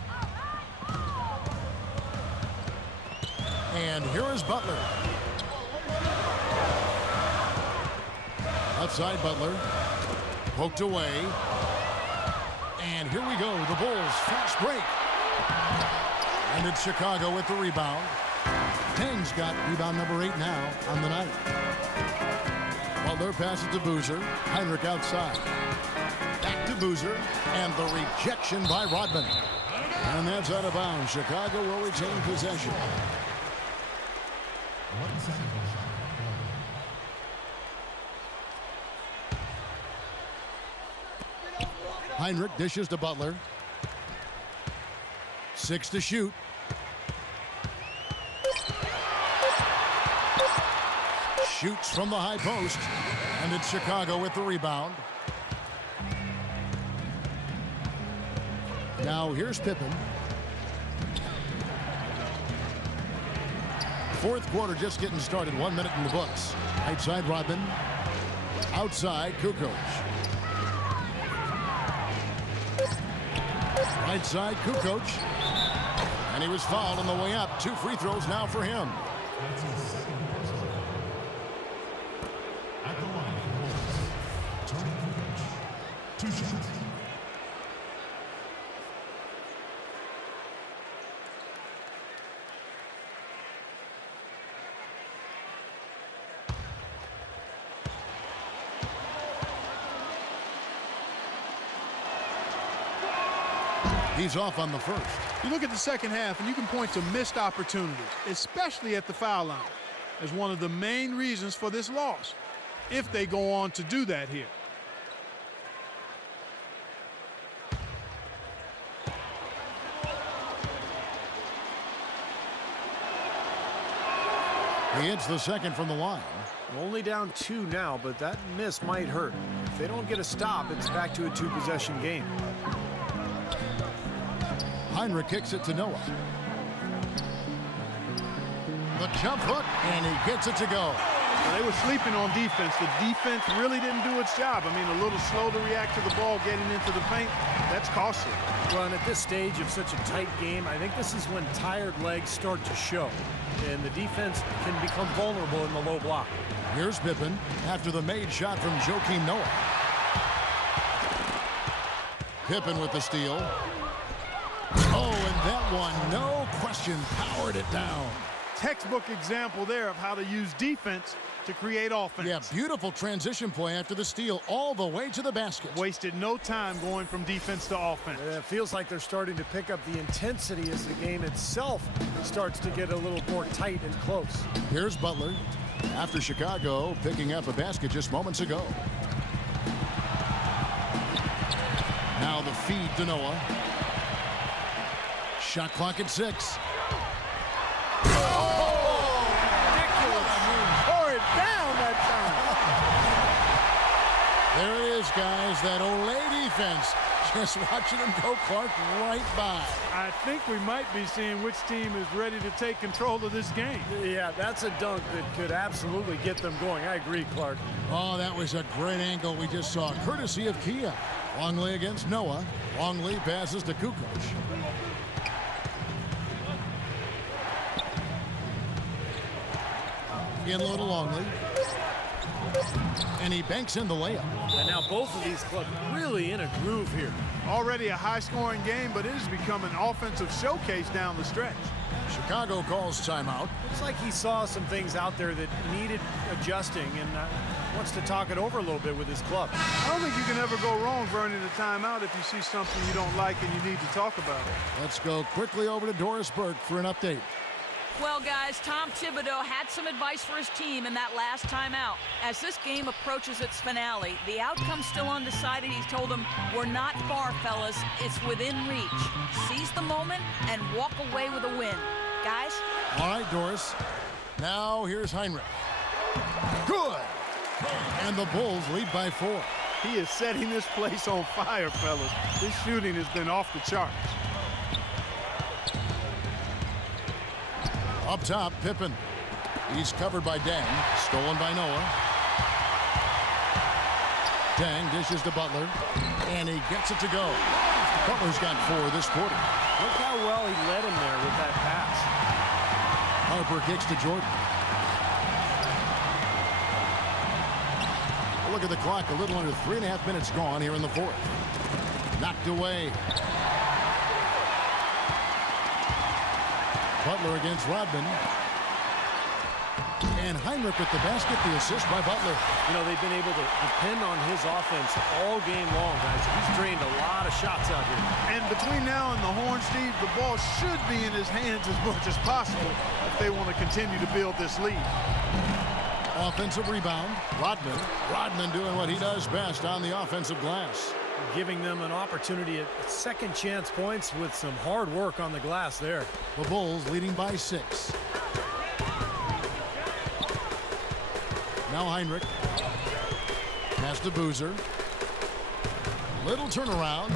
And here is Butler. Outside Butler. Poked away. And here we go. The Bulls fast break. And it's Chicago with the rebound. Tang's got rebound number 8 now on the night. Butler passes to Boozer. Hinrich outside. Back to Boozer. And the rejection by Rodman. And that's out of bounds. Chicago will retain possession. 1 second shot. Hinrich dishes to Butler. 6 to shoot. Shoots from the high post. And it's Chicago with the rebound. Now here's Pippen. Fourth quarter just getting started. 1 minute in the books. Right side Rodman. Outside Kukoc. Right side Kukoc. And he was fouled on the way up. 2 free throws now for him. That's his second personal. At the line for the Bulls, Tony Kukoc. 2 shots. He's off on the first. You look at the second half, and you can point to missed opportunities, especially at the foul line, as one of the main reasons for this loss, if they go on to do that here. He hits the second from the line. Only down 2 now, but that miss might hurt. If they don't get a stop, it's back to a 2-possession game. Hinrich kicks it to Noah. The jump hook, and he gets it to go. Well, they were sleeping on defense. The defense really didn't do its job. I mean, a little slow to react to the ball getting into the paint. That's costly. Well, and at this stage of such a tight game, I think this is when tired legs start to show, and the defense can become vulnerable in the low block. Here's Pippen after the made shot from Joakim Noah. Pippen with the steal. Oh, and that one, no question, powered it down. Textbook example there of how to use defense to create offense. Yeah, beautiful transition play after the steal all the way to the basket. Wasted no time going from defense to offense. It feels like they're starting to pick up the intensity as the game itself starts to get a little more tight and close. Here's Butler after Chicago picking up a basket just moments ago. Now the feed to Noah. Shot clock at 6. There it is, guys. That Olay defense. Just watching them go, Clark, right by. I think we might be seeing which team is ready to take control of this game. Yeah, that's a dunk that could absolutely get them going. I agree, Clark. Oh, that was a great angle we just saw, courtesy of Kia. Longley against Noah. Longley passes to Kukoc. In low to Longley. And he banks in the layup. And now both of these clubs really in a groove here. Already a high-scoring game, but it has become an offensive showcase down the stretch. Chicago calls timeout. Looks like he saw some things out there that needed adjusting and wants to talk it over a little bit with his club. I don't think you can ever go wrong burning a timeout if you see something you don't like and you need to talk about it. Let's go quickly over to Doris Burke for an update. Well, guys, Tom Thibodeau had some advice for his team in that last timeout. As this game approaches its finale, the outcome's still undecided. He told them, we're not far, fellas. It's within reach. Seize the moment and walk away with a win. Guys? All right, Doris. Now here's Hinrich. Good. And the Bulls lead by 4. He is setting this place on fire, fellas. This shooting has been off the charts. Up top, Pippen. He's covered by Dang. Stolen by Noah. Dang dishes to Butler. And he gets it to go. Butler's got 4 this quarter. Look how well he led him there with that pass. Harper kicks to Jordan. Look at the clock. A little under 3.5 minutes gone here in the 4th. Knocked away. Butler against Rodman. And Hinrich with the basket, the assist by Butler. You know, they've been able to depend on his offense all game long, guys. He's drained a lot of shots out here. And between now and the horn, Steve, the ball should be in his hands as much as possible if they want to continue to build this lead. Offensive rebound. Rodman. Rodman doing what he does best on the offensive glass. Giving them an opportunity at second chance points with some hard work on the glass there. The Bulls leading by 6. Now Hinrich. Pass to Boozer. Little turnaround.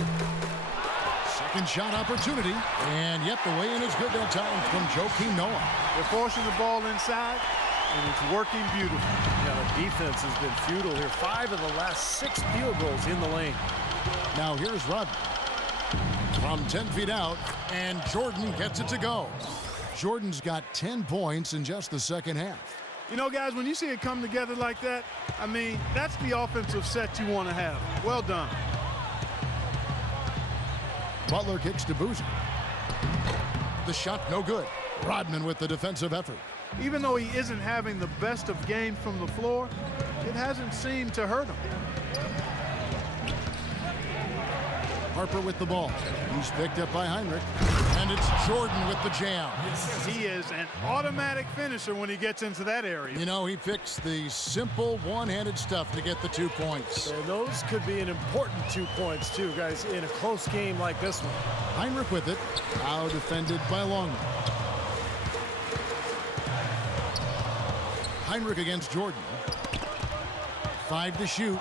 Second shot opportunity. And yep, the way in is good that time from Joakim Noah. They're forcing the ball inside, and it's working beautifully. Yeah, the defense has been futile here. 5 of the last 6 field goals in the lane. Now here's Rodman. From 10 feet out, and Jordan gets it to go. Jordan's got 10 points in just the second half. You know, guys, when you see it come together like that, I mean, that's the offensive set you want to have. Well done. Butler kicks to Boozer. The shot no good. Rodman with the defensive effort. Even though he isn't having the best of games from the floor, it hasn't seemed to hurt him. Harper with the ball. He's picked up by Heinrich. And it's Jordan with the jam. He is an automatic finisher when he gets into that area. You know, he picks the simple one-handed stuff to get the 2 points. And those could be an important 2 points, too, guys, in a close game like this one. Heinrich with it. Now defended by Longman. Heinrich against Jordan. 5 to shoot.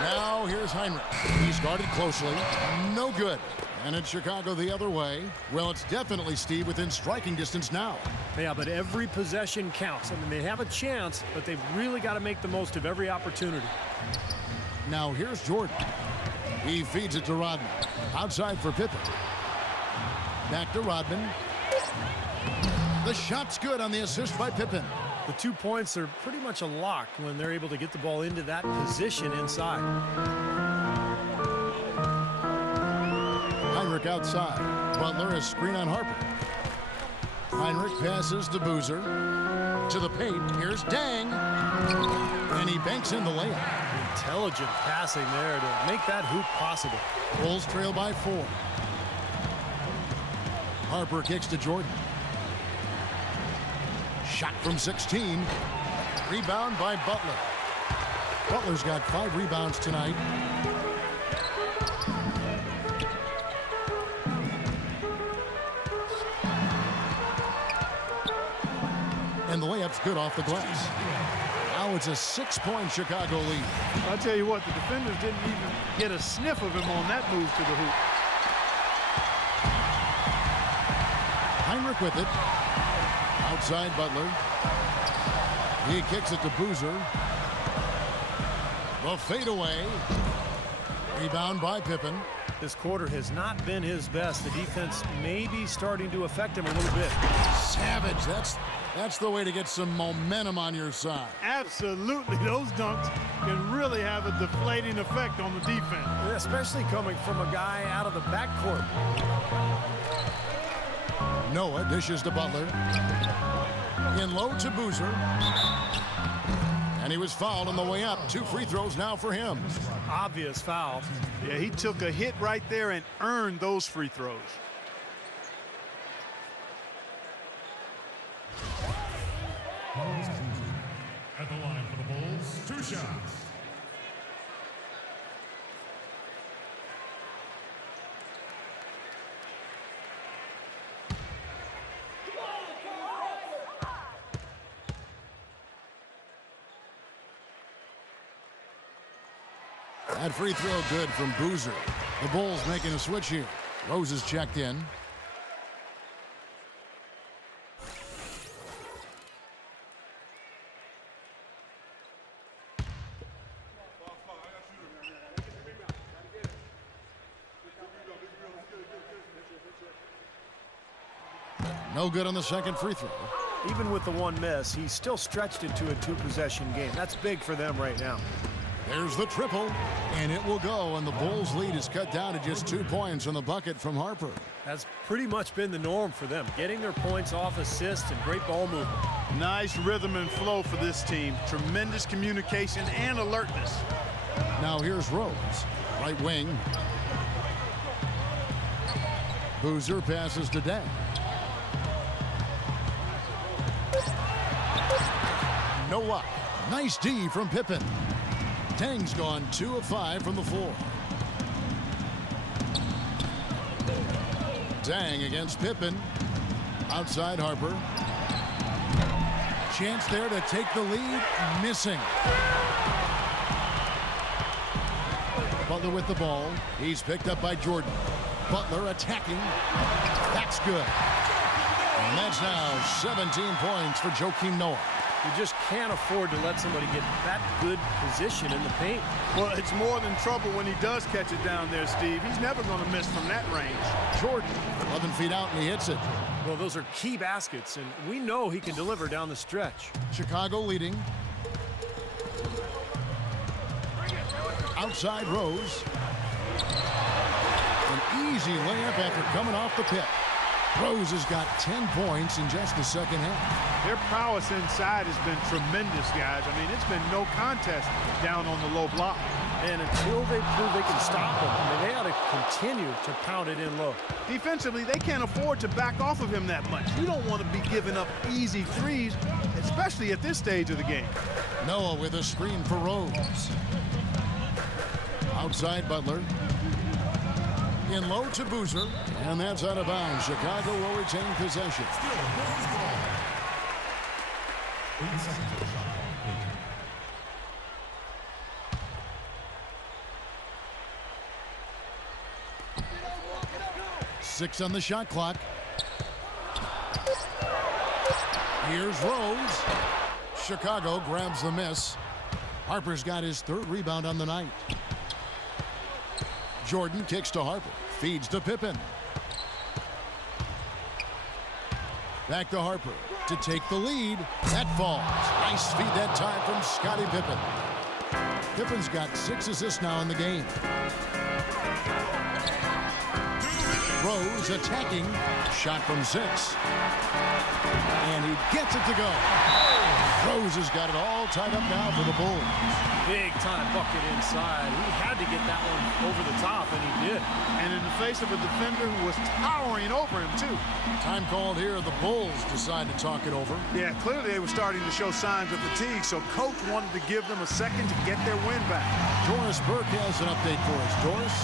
Now here's Heinrich. He's guarded closely. No good. And it's Chicago the other way. Well, it's definitely, Steve, within striking distance now. Yeah, but every possession counts. I mean, they have a chance, but they've really got to make the most of every opportunity. Now here's Jordan. He feeds it to Rodman. Outside for Pippen. Back to Rodman. The shot's good on the assist by Pippen. The 2 points are pretty much a lock when they're able to get the ball into that position inside. Heinrich outside. Butler is screen on Harper. Heinrich passes to Boozer. To the paint. Here's Dang. And he banks in the layup. Intelligent passing there to make that hoop possible. Bulls trail by 4. Harper kicks to Jordan. Shot from 16. Rebound by Butler. Butler's got 5 rebounds tonight. And the layup's good off the glass. Now it's a 6-point Chicago lead. I'll tell you what, the defenders didn't even get a sniff of him on that move to the hoop. Heinrich with it. Outside Butler. He kicks it to Boozer. The fadeaway. Rebound by Pippen. This quarter has not been his best. The defense may be starting to affect him a little bit. Savage. That's the way to get some momentum on your side. Absolutely. Those dunks can really have a deflating effect on the defense. Especially coming from a guy out of the backcourt. Noah dishes to Butler. In low to Boozer. And he was fouled on the way up. 2 free throws now for him. Obvious foul. Yeah, he took a hit right there and earned those free throws. Carlos Boozer at the line for the Bulls. 2 shots. That free throw good from Boozer. The Bulls making a switch here. Rose is checked in. No good on the second free throw. Even with the 1 miss, he's still stretched it to a 2-possession game. That's big for them right now. There's the triple, and it will go, and the Bulls' lead is cut down to just 2 points on the bucket from Harper. That's pretty much been the norm for them, getting their points off assists and great ball movement. Nice rhythm and flow for this team. Tremendous communication and alertness. Now here's Rose, right wing. Boozer passes to Dang. No luck. Nice D from Pippen. Dang's gone 2 of 5 from the floor. Dang against Pippen. Outside Harper. Chance there to take the lead. Missing. Butler with the ball. He's picked up by Jordan. Butler attacking. That's good. And that's now 17 points for Joakim Noah. You just can't afford to let somebody get that good position in the paint. Well, it's more than trouble when he does catch it down there, Steve. He's never going to miss from that range. Jordan, 11 feet out, and he hits it. Well, those are key baskets, and we know he can deliver down the stretch. Chicago leading. Outside Rose. An easy layup after coming off the pick. Rose has got 10 points in just the second half. Their prowess inside has been tremendous, guys. I mean, it's been no contest down on the low block. And until they prove they can stop him, I mean, they ought to continue to pound it in low. Defensively, they can't afford to back off of him that much. You don't want to be giving up easy threes, especially at this stage of the game. Noah with a screen for Rose. Outside Butler. In low to Boozer. And that's out of bounds. Chicago will retain possession. 8 seconds on the shot clock. 6 on the shot clock. Here's Rose. Chicago grabs the miss. Harper's got his 3rd rebound on the night. Jordan kicks to Harper. Feeds to Pippen. Back to Harper to take the lead. That falls. Nice feed that time from Scottie Pippen. Pippen's got 6 assists now in the game. Rose attacking. Shot from 6. And he gets it to go. Rose has got it all tied up now for the Bulls. Big time bucket inside. He had to get that one over the top, and he did. And in the face of a defender who was towering over him, too. Time called here. The Bulls decide to talk it over. Yeah, clearly they were starting to show signs of fatigue, so coach wanted to give them a second to get their win back. Doris Burke has an update for us. Doris?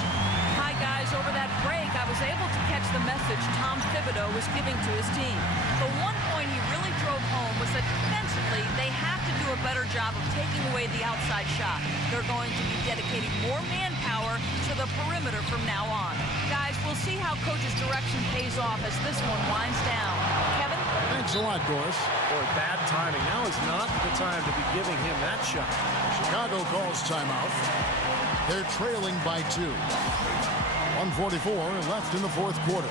Hi, guys. Over that break, I was able to catch the message Tom Thibodeau was giving to his team. The one point he really drove home was that defensively, they have to do a better job of taking away the outside shot. They're going to be dedicating more manpower to the perimeter from now on. Guys, we'll see how coach's direction pays off as this one winds down. Kevin? Thanks a lot, Doris. Boy, bad timing. Now is not the time to be giving him that shot. Chicago calls timeout. They're trailing by 2. 1:44 left in the 4th quarter.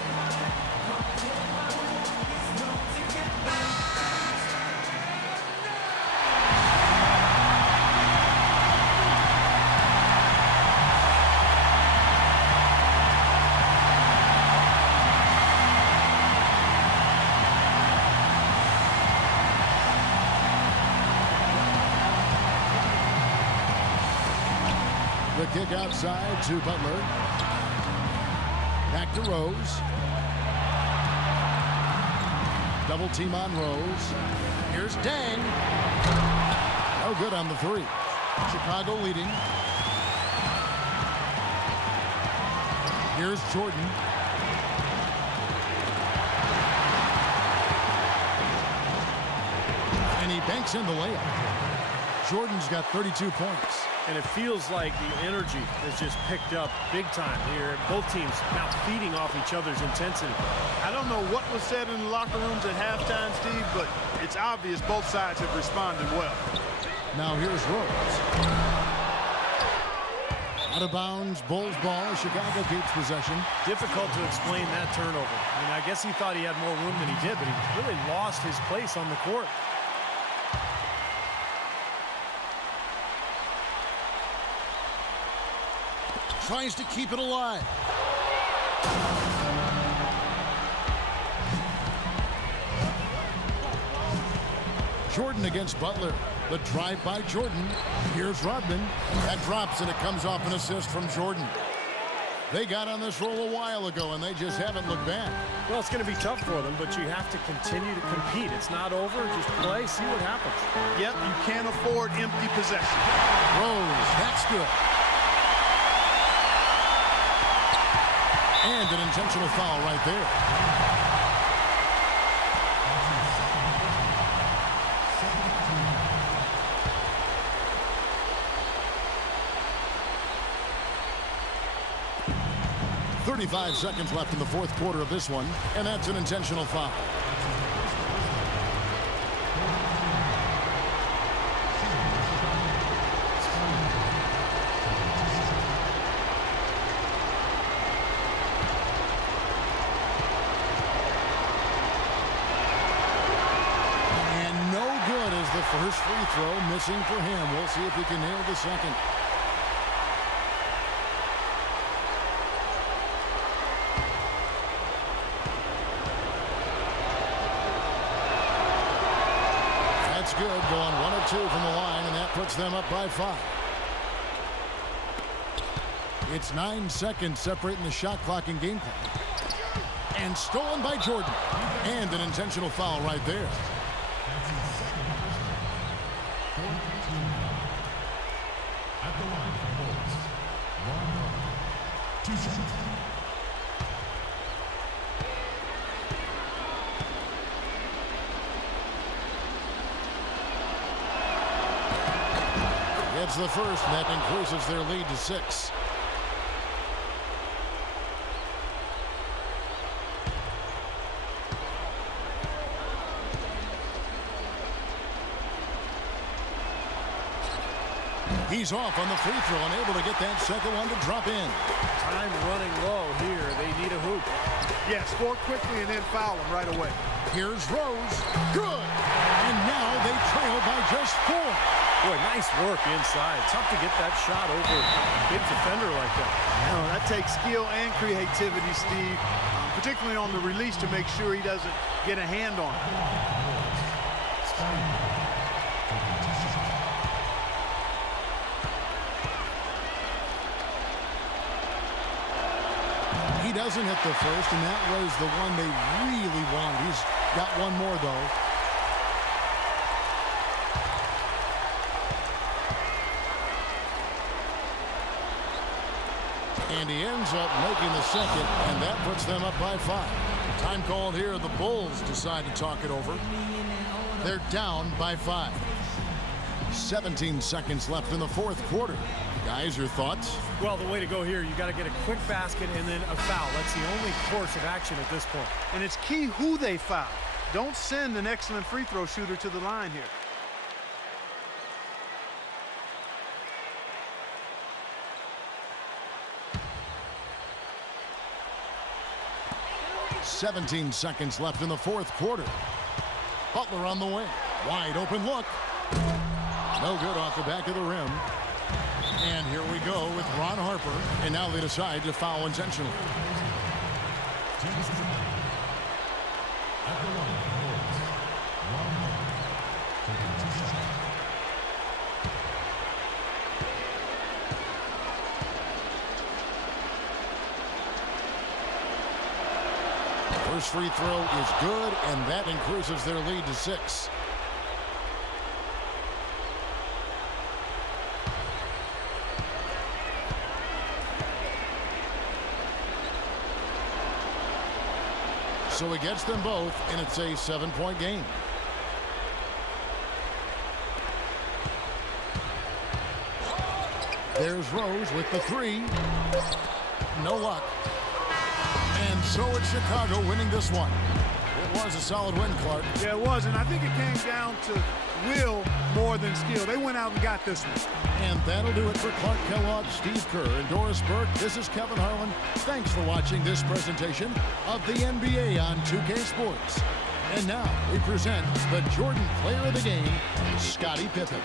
The kick outside to Butler. Back to Rose. Double team on Rose. Here's Dang. No good on the 3. Chicago leading. Here's Jordan. And he banks in the layup. Jordan's got 32 points. And it feels like the energy has just picked up big time here. Both teams now feeding off each other's intensity. I don't know what was said in the locker rooms at halftime, Steve, but it's obvious both sides have responded well. Now here's Rose. Out of bounds, Bulls ball. Chicago keeps possession. Difficult to explain that turnover. I mean, I guess he thought he had more room than he did, but he really lost his place on the court. Tries to keep it alive. Jordan against Butler. The drive by Jordan. Here's Rodman. That drops and it comes off an assist from Jordan. They got on this roll a while ago and they just haven't looked back. Well, it's going to be tough for them, but you have to continue to compete. It's not over. Just play, see what happens. Yep, you can't afford empty possession. Rose, that's good. And an intentional foul right there. .35 seconds left in the 4th quarter of this one, and that's an intentional foul. First free throw missing for him. We'll see if he can nail the second. That's good. Going 1 of 2 from the line, and that puts them up by 5. It's 9 seconds separating the shot clock and game clock. And stolen by Jordan. And an intentional foul right there. That's his second personal. Fourth team foul. At the line for the Bulls, Ron Harper. 2 shots. It's the first, and that increases their lead to 6. He's off on the free throw, unable to get that second one to drop in. Time running low here. They need a hoop. Yeah, score quickly and then foul them right away. Here's Rose. Good. And now they trail by just 4. Boy, nice work inside. Tough to get that shot over a big defender like that. No, that takes skill and creativity, Steve, particularly on the release to make sure he doesn't get a hand on it. He doesn't hit the first, and that was the one they really wanted. He's got one more, though. And he ends up making the second, and that puts them up by 5. Time called here. The Bulls decide to talk it over. They're down by 5. 17 seconds left in the fourth quarter. Guys, your thoughts? Well, the way to go here, you got to get a quick basket and then a foul. That's the only course of action at this point. And it's key who they foul. Don't send an excellent free throw shooter to the line here. "17 seconds left in the fourth quarter. Butler on the wing. Wide open look. No good off the back of the rim. And here we go with Ron Harper. And now they decide to foul intentionally. Teams to the line. At the line for the Bulls, Ron Harper. Taking 2 shots. First free throw is good, and that increases their lead to 6. So he gets them both, and it's a 7-point game. There's Rose with the 3. No luck. And so it's Chicago winning this one. It was a solid win, Clark. Yeah, it was, and I think it came down to will more than skill. They went out and got this one. And that'll do it for Clark Kellogg, Steve Kerr, and Doris Burke. This is Kevin Harlan. Thanks for watching this presentation of the NBA on 2K Sports. And now we present the Jordan Player of the Game, Scottie Pippen.